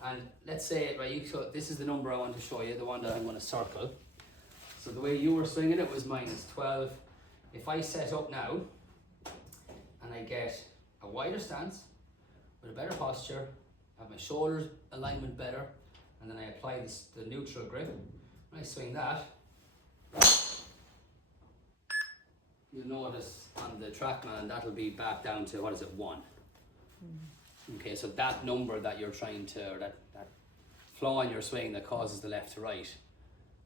And let's say, right, so this is the number I want to show you, the one that I'm going to circle. So the way you were swinging it was minus 12. If I set up now and I get a wider stance with a better posture, have my shoulders alignment better, and then I apply the neutral grip, when I swing that, you'll notice on the TrackMan that'll be back down to, what is it, 1. Okay, so that number that you're trying to, or that flaw in your swing that causes the left to right,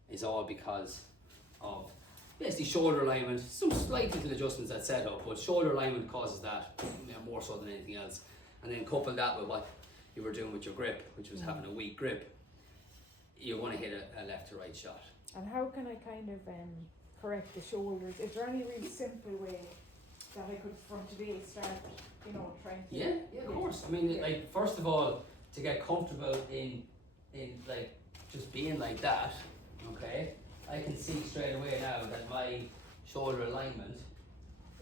is all because of basically shoulder alignment, some slight little adjustments that set up, but shoulder alignment causes that, you know, more so than anything else. And then couple that with what you were doing with your grip, which was having a weak grip, you're going to hit a left to right shot. And how can I kind of correct the shoulders? Is there any really simple way that I could from today start, you know, trying to... Yeah, of course. I mean, like, first of all, to get comfortable in like just being like that, okay, I can see straight away now that my shoulder alignment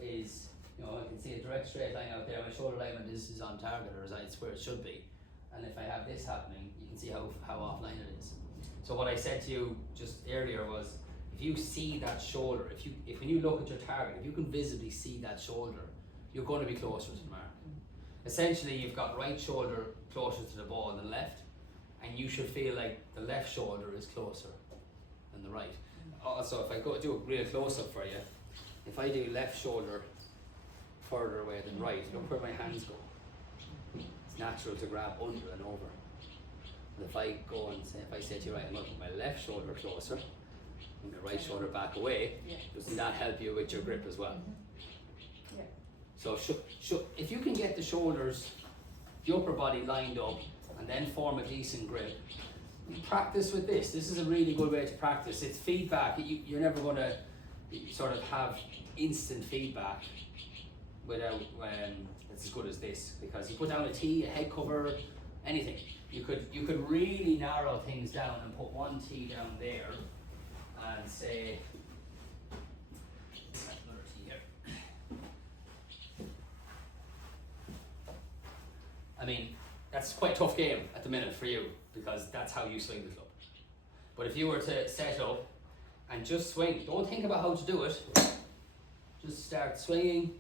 is, you know, I can see a direct straight line out there. My shoulder alignment is on target, or it's where it should be. And if I have this happening, you can see how offline it is. So what I said to you just earlier was, if you see that shoulder, if when you look at your target, if you can visibly see that shoulder, you're going to be closer to the mark. Essentially, you've got right shoulder closer to the ball than left, and you should feel like the left shoulder is closer than the right. Also, if I go do a real close-up for you, if I do left shoulder further away than right, look where my hands go. It's natural to grab under and over. But if I go and say, if I say to you, right, look, my left shoulder closer, and my right shoulder back away, doesn't that help you with your grip as well? Yeah. So if you can get the shoulders, the upper body lined up, and then form a decent grip, practice with this. This is a really good way to practice. It's feedback. You're never going to sort of have instant feedback without it's as good as this, because you put down a tee, a head cover, anything. You could really narrow things down and put one tee down there and say, another tee here. I mean, that's quite a tough game at the minute for you, because that's how you swing the club. But if you were to set up and just swing, don't think about how to do it, just start swinging,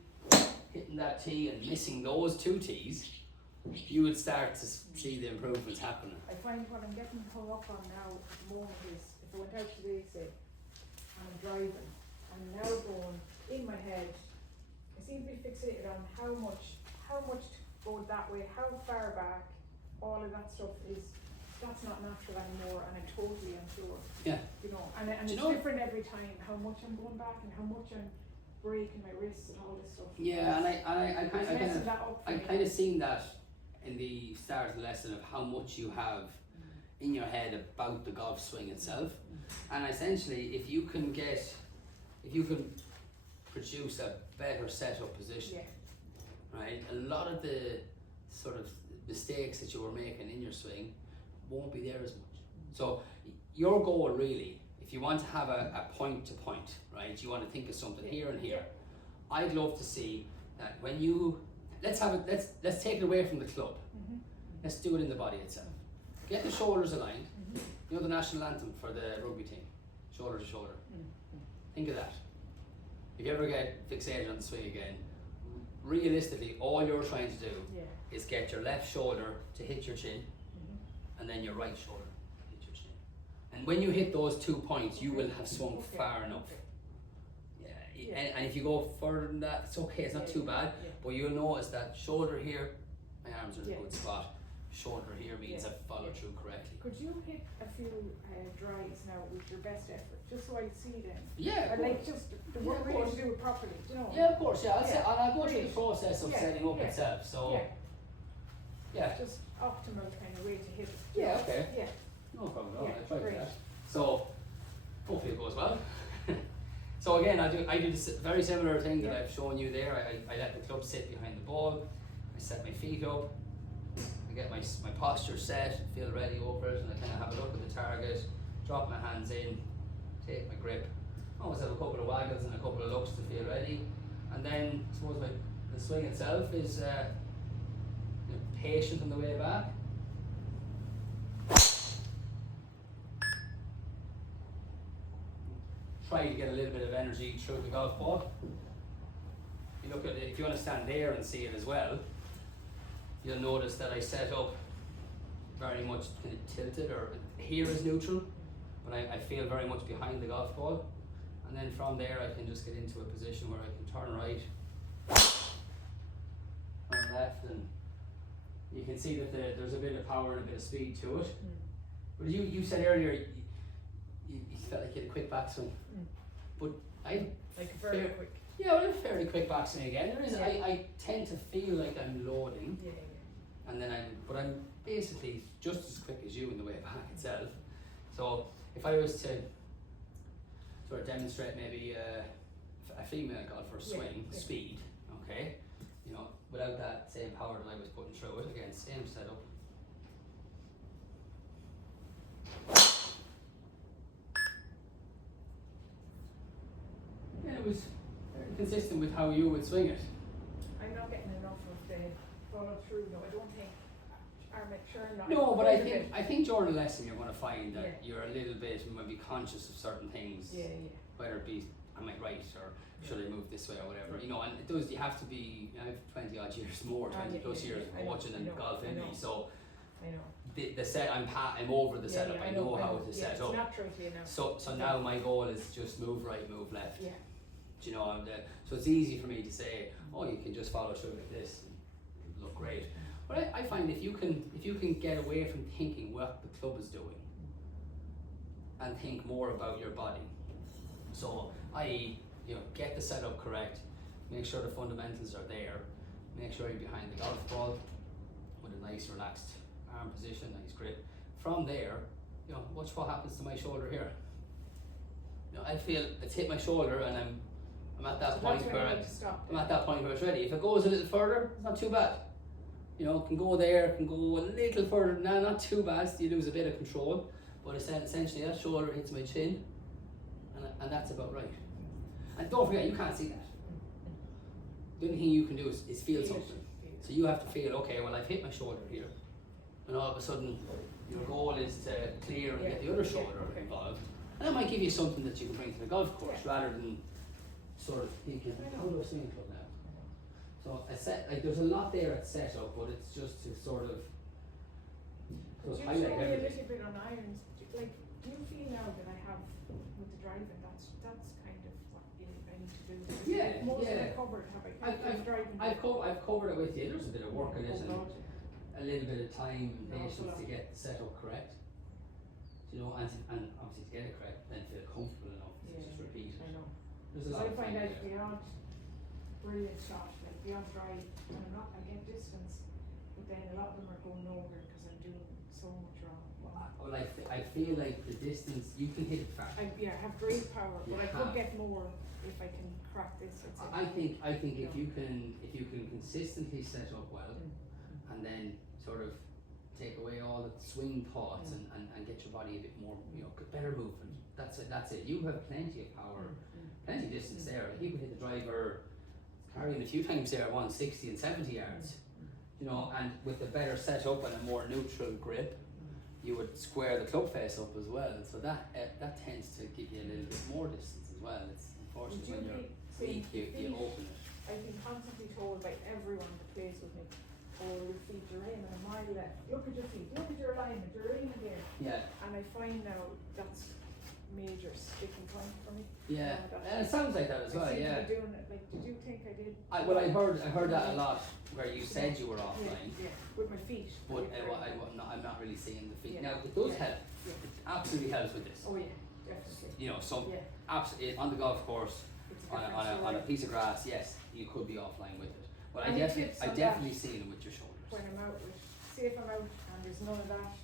hitting that tee and missing those 2 tees, you would start to see the improvements happening. I find what I'm getting hung up on now at the moment is, if I went out today, say, and I'm driving, I'm now going in my head, I seem to be fixated on how much to go that way, how far back, all of that stuff is, that's not natural anymore, and I'm totally unsure. Yeah. You know, and it's different every time, how much I'm going back and how much I'm breaking my wrists and all this stuff. Yeah, and I kind of seen that in the start of the lesson of how much you have in your head about the golf swing itself. And essentially, if you can produce a better setup position, right, a lot of the sort of mistakes that you were making in your swing won't be there as much. So your goal really, if you want to have a point to point, right, you want to think of something here and here, I'd love to see that when you, let's take it away from the club. Let's do it in the body itself. Get the shoulders aligned. You know the national anthem for the rugby team? shoulder to shoulder. Mm. Think of that. If you ever get fixated on the swing again, realistically, all you're trying to do Yeah. is get your left shoulder to hit your chin, Mhm. and then your right shoulder to hit your chin. And when you hit those 2 points, you will have swung Okay. far enough. Okay. Yeah. And if you go further than that, it's okay, it's not too bad, Yeah. but you'll notice that shoulder here, my arms are in a Yeah. good spot. Shoulder here means Yeah. I've followed Yeah. through correctly. Could you hit a few drives now with your best effort, just so I see them? Yeah, I'd like just the Yeah, work of really course. to do it properly, do you know? yeah, of course, yeah. Yeah. I'll go through the Great. process of Yeah, setting up yeah. itself. So, Yeah, yeah, just optimal kind of way to hit it. Yeah, okay. Yeah, no problem at all. Yeah, I tried great. that. So, hopefully it goes well. So again, I do this very similar thing that Yeah. I've shown you there. I let the club sit behind the ball. I set my feet up. I get my posture set, feel ready over it, and I kind of have a look at the target, drop my hands in, take my grip. Always have a couple of waggles and a couple of looks to feel ready. And then I suppose the swing itself is patient on the way back. Try to get a little bit of energy through the golf ball. You look at it, if you want to stand there and see it as well, you'll notice that I set up very much kind of tilted, or here is neutral, but I feel very much behind the golf ball. And then from there I can just get into a position where I can turn right, turn left, and you can see that there's a bit of power and a bit of speed to it. Mm. But you said earlier you felt like you had a quick backswing. Mm. But I like very fair- quick. yeah, well, a fairly quick backswing again. There is Yeah. I tend to feel like I'm loading, Yeah, and then I'm basically just as quick as you in the way back itself. So if I was to sort of demonstrate maybe a female golfer's Yeah, swing yeah. speed, okay, you know, without that same power that I was putting through it, again, same setup. Yeah, it was very consistent with how you would swing it. I'm not getting enough of the follow through. No, I don't think. I'm sure not. No, but I Quite a think bit. during a lesson you're going to find that Yeah. you're a little bit maybe conscious of certain things, Yeah, whether it be am I right or should I move this way or whatever. You know, and it does. You have to be. I have 20 odd years more, 20 yeah, plus yeah, years yeah. I of know, watching I and know, golf I in me. know. So I know. the set I'm over the setup. I know how to yeah, set it's up. natural to you now. So now my goal is just move right, move left. Yeah. Do you know? So it's easy for me to say, oh, you can just follow through like this and look great. But I find if you can get away from thinking what the club is doing and think more about your body. So i.e., you know, get the setup correct, make sure the fundamentals are there, make sure you're behind the golf ball with a nice relaxed arm position, nice grip. From there, you know, watch what happens to my shoulder here. You know, I feel it's hit my shoulder and I'm at that So point that's when where I need to stop. I'm at that point where it's ready. If it goes a little further, it's not too bad. You know, it can go there, it can go a little further than that, not too bad, so you lose a bit of control. But essentially that shoulder hits my chin, and that's about right. And don't forget, you can't see that. The only thing you can do is feel something. So you have to feel, okay, well I've hit my shoulder here. And all of a sudden, your goal is to clear and get the other shoulder involved. And that might give you something that you can bring to the golf course rather than sort of thinking, how do I swing a club now? So there's a lot there at setup, but it's just to sort of Could you highlight show me a everything. little bit on irons? Like, do you feel now that I have with the driving? That's kind of what I need to do. Yeah, Most of yeah. it covered. Have I driving? I've covered it with you. There's a bit of work in it and Oh, God. a little bit of time and No, patience so to get the setup correct. You know, and obviously to get it correct, then feel comfortable enough to Yeah, just repeat it. I know. There's a Because lot I of find time out there. the odd brilliant shot, like the odd drive, and I get distance, but then a lot of them are going nowhere because I'm doing so much wrong. Well, I feel like the distance you can hit it far. I have great power, but You I have. could get more if I can crack this. I think if you can consistently set up well and then sort of take away all the swing thoughts and get your body a bit more, you know, better movement. That's it. You have plenty of power, plenty of distance there. Like you can hit the driver carrying a few times there at 160 and 70 yards. You know, and with a better setup and a more neutral grip, you would square the club face up as well, so that tends to give you a little bit more distance as well. It's unfortunately when you're weak, you open it. I've been constantly told by everyone that plays with me, oh, your feet are aiming a mile left, look at your feet, look at your alignment, you're aiming there. Yeah. And I find now that's major sticking point for me. Yeah, and it sounds like that as well. I seem Yeah. to be doing it, like, did you think I did? I heard that a lot where you said you were offline, Yeah, with my feet. but I'm not really seeing the feet. Now it does help. Yeah. It absolutely helps with this. Oh yeah, definitely. You know, some Yeah, absolutely on the golf course, it's a on different a story. piece of grass, yes, you could be offline with it. But Any tips on that? definitely seen it with your shoulders. When I'm out with, say if I'm out and there's none of that.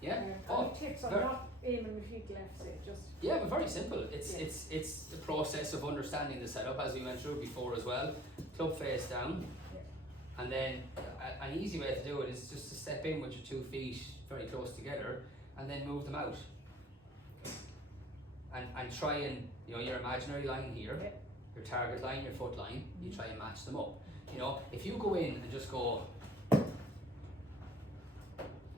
Yeah. Any tips on very- not aiming my feet left, say, just. Yeah, but very simple. It's Yeah. it's the process of understanding the setup as we went through before as well. Club face down, Yeah. and then an easy way to do it is just to step in with your 2 feet very close together, and then move them out. And try and, you know, your imaginary line here, Yeah. your target line, your foot line, you try and match them up. You know, if you go in and just go,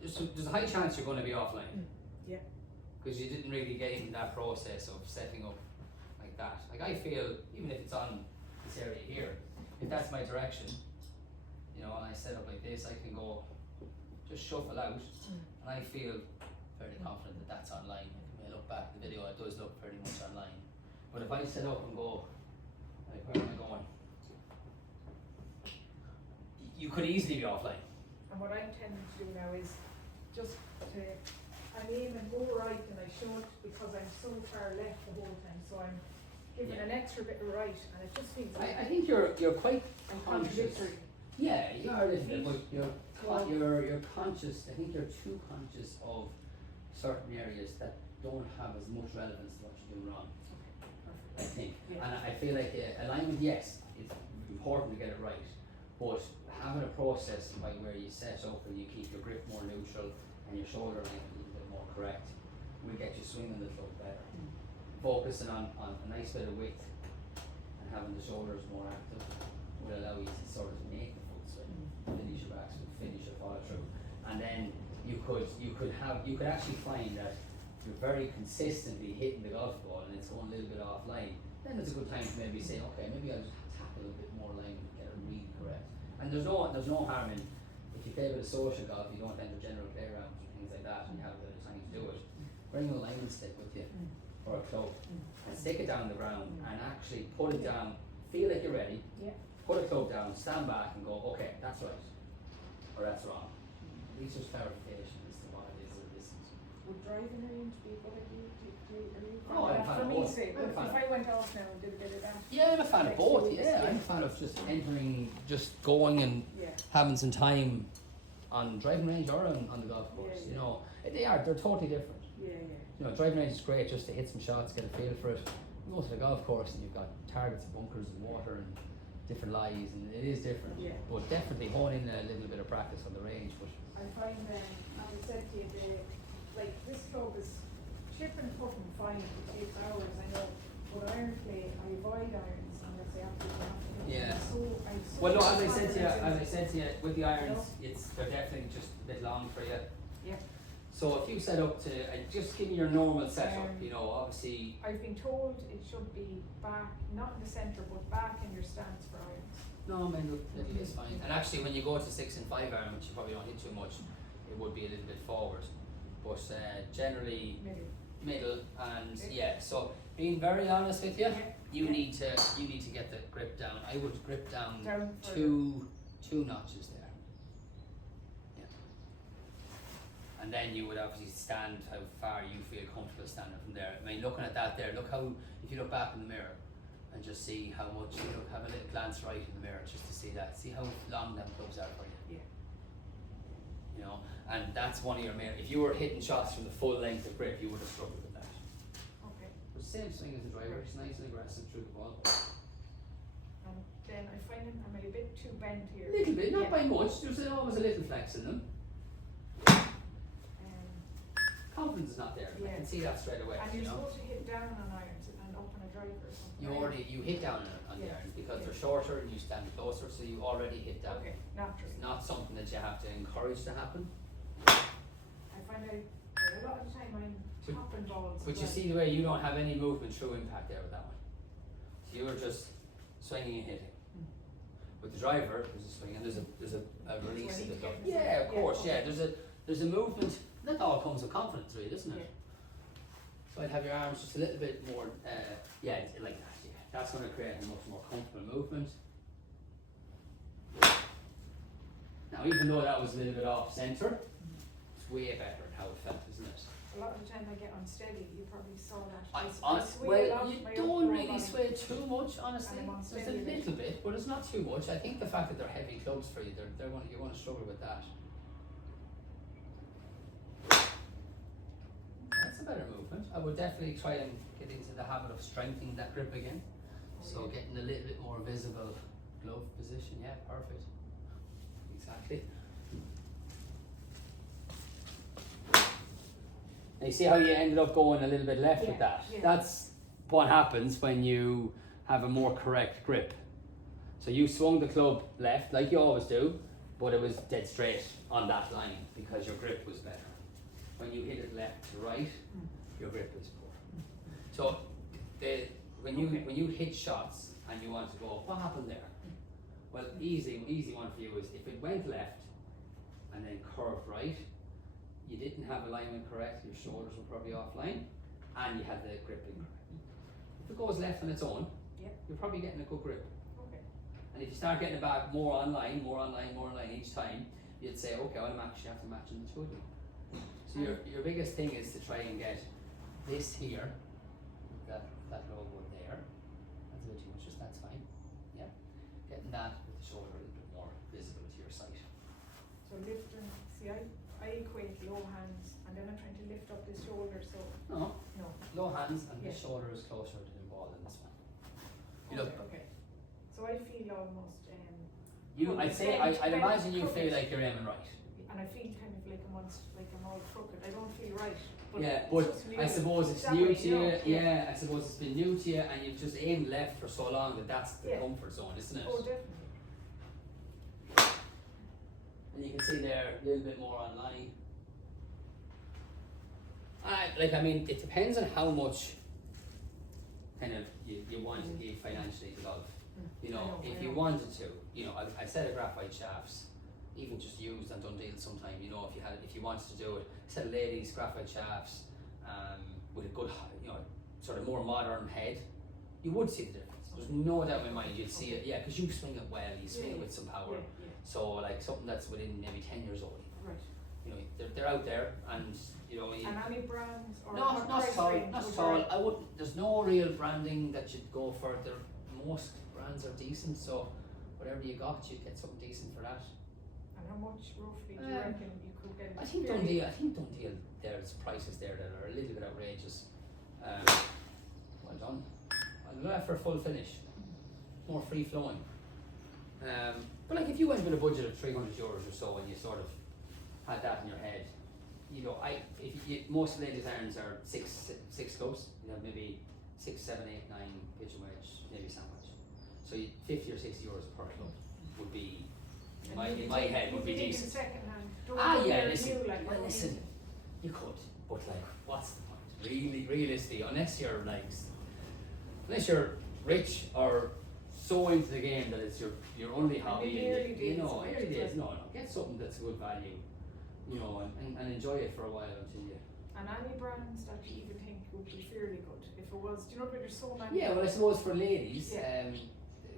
there's a high chance you're going to be offline. Yeah. Because you didn't really get into that process of setting up like that. Like I feel, even if it's on this area here, if that's my direction, you know, and I set up like this, I can go, just shuffle out, and I feel fairly confident that that's online. When I look back at the video, it does look pretty much online. But if I set up and go, like, where am I going? You could easily be offline. And what I'm tending to do now is just to, I'm aiming more right than I should because I'm so far left the whole time. So I'm giving Yeah. an extra bit of right, and it just feels I think you're quite I'm conscious. contradictory. Yeah, you are a little bit, but Well- you're conscious. I think you're too conscious of certain areas that don't have as much relevance to what you're doing wrong. I think, Yeah. and I feel like alignment, yes, it's important to get it right, but having a process by where you set up and you keep your grip more neutral and your shoulder length a little bit more correct will get you swinging the club better. Focusing on a nice bit of width and having the shoulders more active will allow you to sort of make the full swing, finish your backswing, finish your follow through, and then you could actually find that you're very consistently hitting the golf ball and it's going a little bit offline. Then it's a good time to maybe say, okay, maybe I'll just tap a little bit more line and get it really correct. And there's no harm in, if you play a bit of social golf, you don't enter general playgrounds and things like that, and you have a bit of time to do it. Bring a alignment stick with you or a club and stick it down the ground and actually put it down. Feel like you're ready. Yeah. Put a club down, stand back, and go, okay, that's right, or that's wrong. At least there's clarification as to what it is or it isn't. Would driving range be a good idea? Are you Oh, I'm a fan for of me, both. say, I'm a if fan. I went off now and did a bit of that. Yeah, I'm a fan of Next both. week, Yeah, yeah. I'm a fan of just entering, just going and Yeah. having some time on driving range or on the golf course. Yeah, You know, they're totally different. Yeah, You know, driving range is great just to hit some shots, get a feel for it. You go to the golf course and you've got targets and bunkers and water and different lies, and it is different. Yeah. But definitely hone in a little bit of practice on the range. But I find as I said to you, like this club is chip and puff and fine, it takes hours, I know, but iron play, I avoid irons unless I absolutely have to. Yeah. I'm so well, no, as I said confident to you, with the irons, No. they're definitely just a bit long for you. Yeah. So if you set up to, just give me your normal setup, Um, you know, obviously. I've been told it should be back, not in the centre, but back in your stance for irons. No, middle is fine. And actually, when you go to 6 and 5 iron, which you probably don't hit too much, it would be a little bit forward. But generally middle, and yeah. So being very honest with you, you need to get the grip down. I would grip down further. two notches there. Yeah. And then you would obviously stand how far you feel comfortable standing from there. I mean, looking at that there, look how, if you look back in the mirror and just see how much, you look, have a little glance right in the mirror just to see that. See how long them clubs are for you. Yeah. You know, and that's one of your main, if you were hitting shots from the full length of grip, you would have struggled with that. Okay. But same swing as the driver, it's nice and aggressive through the ball. And then I find I'm a bit too bent here. A little bit, not Yeah. by much, there's always a little flex in them. Confidence is not there, I Yeah. can see that straight away, And you you're know. supposed to hit down on irons and up on a driver or something. You hit down on the Yeah. irons because Yeah. they're shorter and you stand closer, so you already hit down. Okay, naturally. It's not something that you have to encourage to happen. I find I a lot of the time I'm topping balls. But as you well. see the way you don't have any movement through impact there with that one. So you're just swinging and hitting. With the driver, there's a swing and there's a release when of the you club. get the- Yeah, of course, okay. yeah. There's a movement. That all comes with confidence, really, doesn't it? Yeah. So I'd have your arms just a little bit more, like that. Yeah, that's going to create a much more comfortable movement. Now, even though that was a little bit off centre, it's way better than how it felt, isn't it? A lot of the time I get unsteady, you probably saw that. Well, sway a lot, you my don't upper really body. sway too much, honestly. And I'm Just a unsteady a bit. little bit, but it's not too much. I think the fact that they're heavy clubs for you, you're going to struggle with that. That's a better movement. I would definitely try and get into the habit of strengthening that grip again. So getting a little bit more visible glove position. Yeah, perfect. Exactly. Now you see how you ended up going a little bit left with that? Yeah. That's what happens when you have a more correct grip. So you swung the club left like you always do, but it was dead straight on that line because your grip was better. When you hit it left to right, your grip is poor. So when you hit shots and you want to go, what happened there? Well, easy one for you is if it went left and then curved right, you didn't have alignment correct, your shoulders were probably offline, and you had the grip incorrect. If it goes left on its own, you're probably getting a good grip. Okay. And if you start getting it back more online each time, you'd say, okay, I'm actually have to match in the two of them. So your biggest thing is to try and get this here, that logo there. That's a bit too much, just that's fine. Yeah. Getting that with the shoulder a little bit more visible to your sight. So lifting, see I equate low hands and then I'm trying to lift up the shoulder, so No, no. low hands and the Yeah. shoulder is closer to the ball than this one. You look, Okay. So I feel almost I'd imagine you feel like you're aiming right. and I feel kind of like I'm all crooked. I don't feel right. But Yeah, it's but just new. I suppose it's That new way, to you you. know, Yeah, I suppose it's been new to you, and you've just aimed left for so long that that's the Yeah. comfort zone, isn't it? Oh, definitely. And you can see there a little bit more online. I mean, it depends on how much kind of you want to give financially to golf. You know, if you wanted to, you know, I set of graphite shafts, even just used on Dundee sometime. You know, if you wanted to do it, a set of ladies graphite shafts with a good, you know, sort of more modern head, you would see the difference. There's no doubt in my mind you'd see it. Yeah, because you swing it well, you swing it with some power. Yeah. So like something that's within maybe 10 years old. Right. You know, they're out there, and you know. And any brands or Not what price at all. range Not would at all. you- I wouldn't. There's no real branding that you'd go for. Most brands are decent, so whatever you got, you'd get something decent for that. And how much roughly do you reckon you could get? I think fairly- Dundee. There's prices there that are a little bit outrageous. Well done. I'd go for a full finish, more free flowing. But like if you went with a budget of €300 or so, and you sort of had that in your head, you know, most ladies' irons are six clubs. You have maybe 6, 7, 8, 9 pitch and wedge, maybe sandwich. So €50 or €60 per club would be, in my head, would be decent. Second-hand. Listen, you could, but like, what's the point? Realistically, unless you're rich or so into the game that it's your only hobby, get something that's good value, you know, and enjoy it for a while until you. And any brands that you even think would be fairly good, if it was, do you know, but there's so many. Yeah, well, I suppose for ladies, Yeah.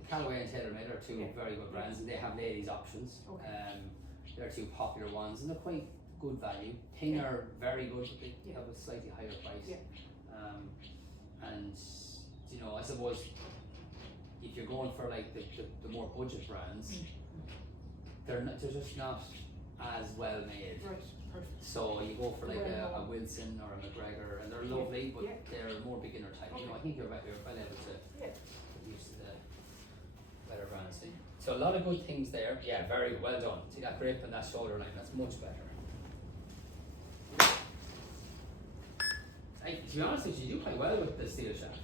Callaway and TaylorMade are two Yeah. very good brands, and they have ladies options. Okay. They're two popular ones, and they're quite good value. Ting Yeah. are very good, but they Yeah. have a slightly higher price. Yeah. And you know, I suppose if you're going for like the more budget brands, they're just not as well made. Right, perfect. So you go for like a Well, Wilson or a McGregor, and they're Yeah, lovely, but yeah. they're more beginner type. You know, I Okay. think you're well able to Yeah. get used to the better brands. So a lot of good things there. Yeah, very well done. See that grip and that shoulder line, that's much better. To be honest with you, you do quite well with the steel shaft.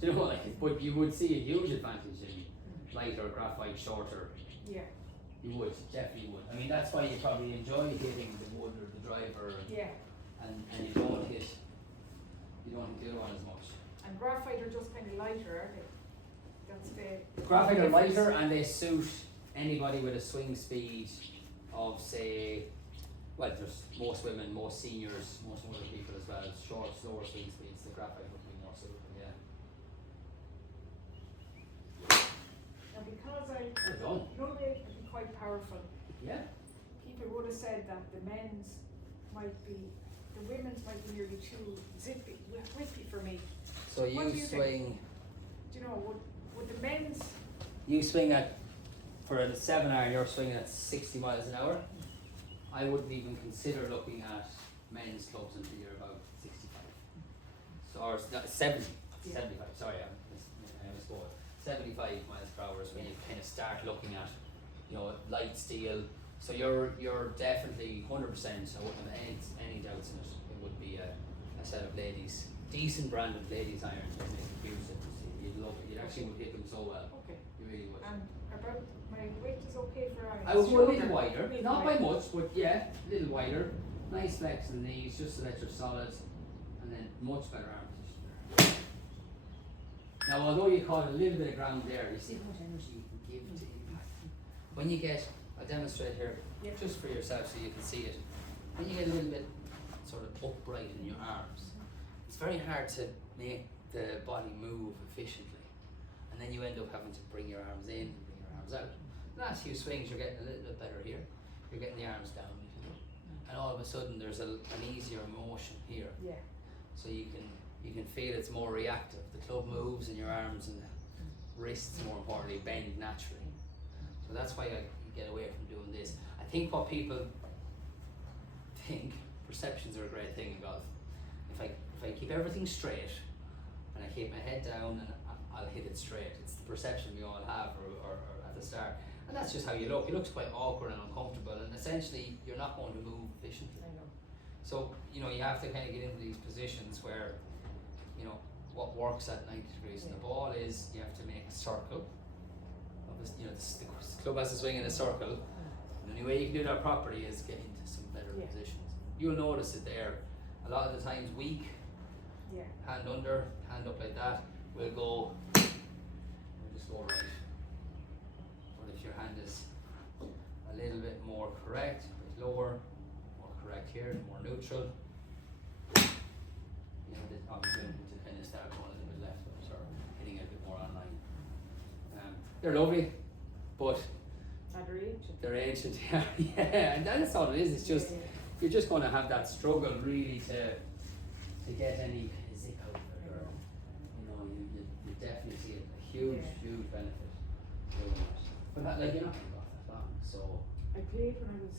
Do you know, like, but you would see a huge advantage in lighter graphite, shorter. Yeah. You would, definitely would. I mean, that's why you probably enjoy hitting the wood or the driver. Yeah. and you don't hit the other one as much. And graphite are just kind of lighter, aren't they? That's the Graphite are difference. lighter and they suit anybody with a swing speed of, say, well, there's most women, most seniors, most older people as well, short, slower swing speeds, the graphite would be more suitable, yeah. And because I Well done. normally can be quite powerful, Yeah. people would have said that the women's might be nearly too zippy, whippy for me. So What you do you think? swing, Do you know, would the men's, you swing at, for a 7-iron, you're swinging at 60 miles an hour. I wouldn't even consider looking at men's clubs until you're about 65. So, or 70, Yeah. 75, sorry, I misspoke. 75 miles per hour is when you kind of start looking at, light steel. So you're definitely 100%, I wouldn't have any doubts in it. It would be a set of ladies, decent branded ladies irons would make a huge difference. You'd love it, you actually would hit them so well. okay, You really would. and about my width is okay for irons? I would go a little Shoulder, wider, little not wider. by much, but yeah, a little wider. Nice flex in the knees, just so that you're solid, and then much better arm position there. Now, although you caught a little bit of ground there, you see how much energy you can give to impact. When you get, I'll demonstrate here, Yeah. just for yourself so you can see it. When you get a little bit sort of upright in your arms, it's very hard to make the body move efficiently. And then you end up having to bring your arms in and bring your arms out. Last few swings you're getting a little bit better here. You're getting the arms down, and all of a sudden there's an easier motion here. Yeah, So you can feel it's more reactive. The club moves and your arms and wrists, more importantly, bend naturally. So that's why you get away from doing this. I think what people think, perceptions are a great thing in golf. If I keep everything straight and I keep my head down and I'll hit it straight. It's the perception we all have or at the start. And that's just how you look. It looks quite awkward and uncomfortable, and essentially you're not going to move efficiently. I know. So, you have to kind of get into these positions where, what works at 90 degrees. And the ball is, you have to make a circle. The club has to swing in a circle. And the only way you can do that properly is get into some better Yeah. positions. You'll notice it there. A lot of the times weak, Yeah, hand under, hand up like that, we'll just go right. But if your hand is a little bit more correct, a bit lower, more correct here, more neutral, obviously to kind of start going a little bit left or hitting it a bit more online. They're lovely, but they're ancient, yeah, and that's all it is. It's just you're just going to have that struggle really to get any zip out of it, or you definitely see a huge benefit doing that. But you're not going to go that long, so I played when I was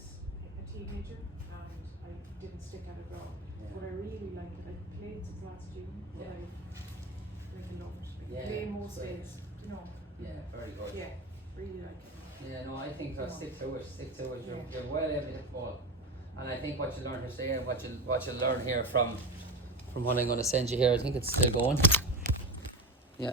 a teenager and I didn't stick at it all. yeah. But I really liked it. I played since last June, but Yeah. I really love it. I Yeah, play most so- days, Yeah, very good. Yeah, really like it. Yeah, no, I think stick to it. You're, Yeah. you're well able to hit the ball, and I think what you learn here today, and what you learn here from what I'm going to send you here, I think it's still going.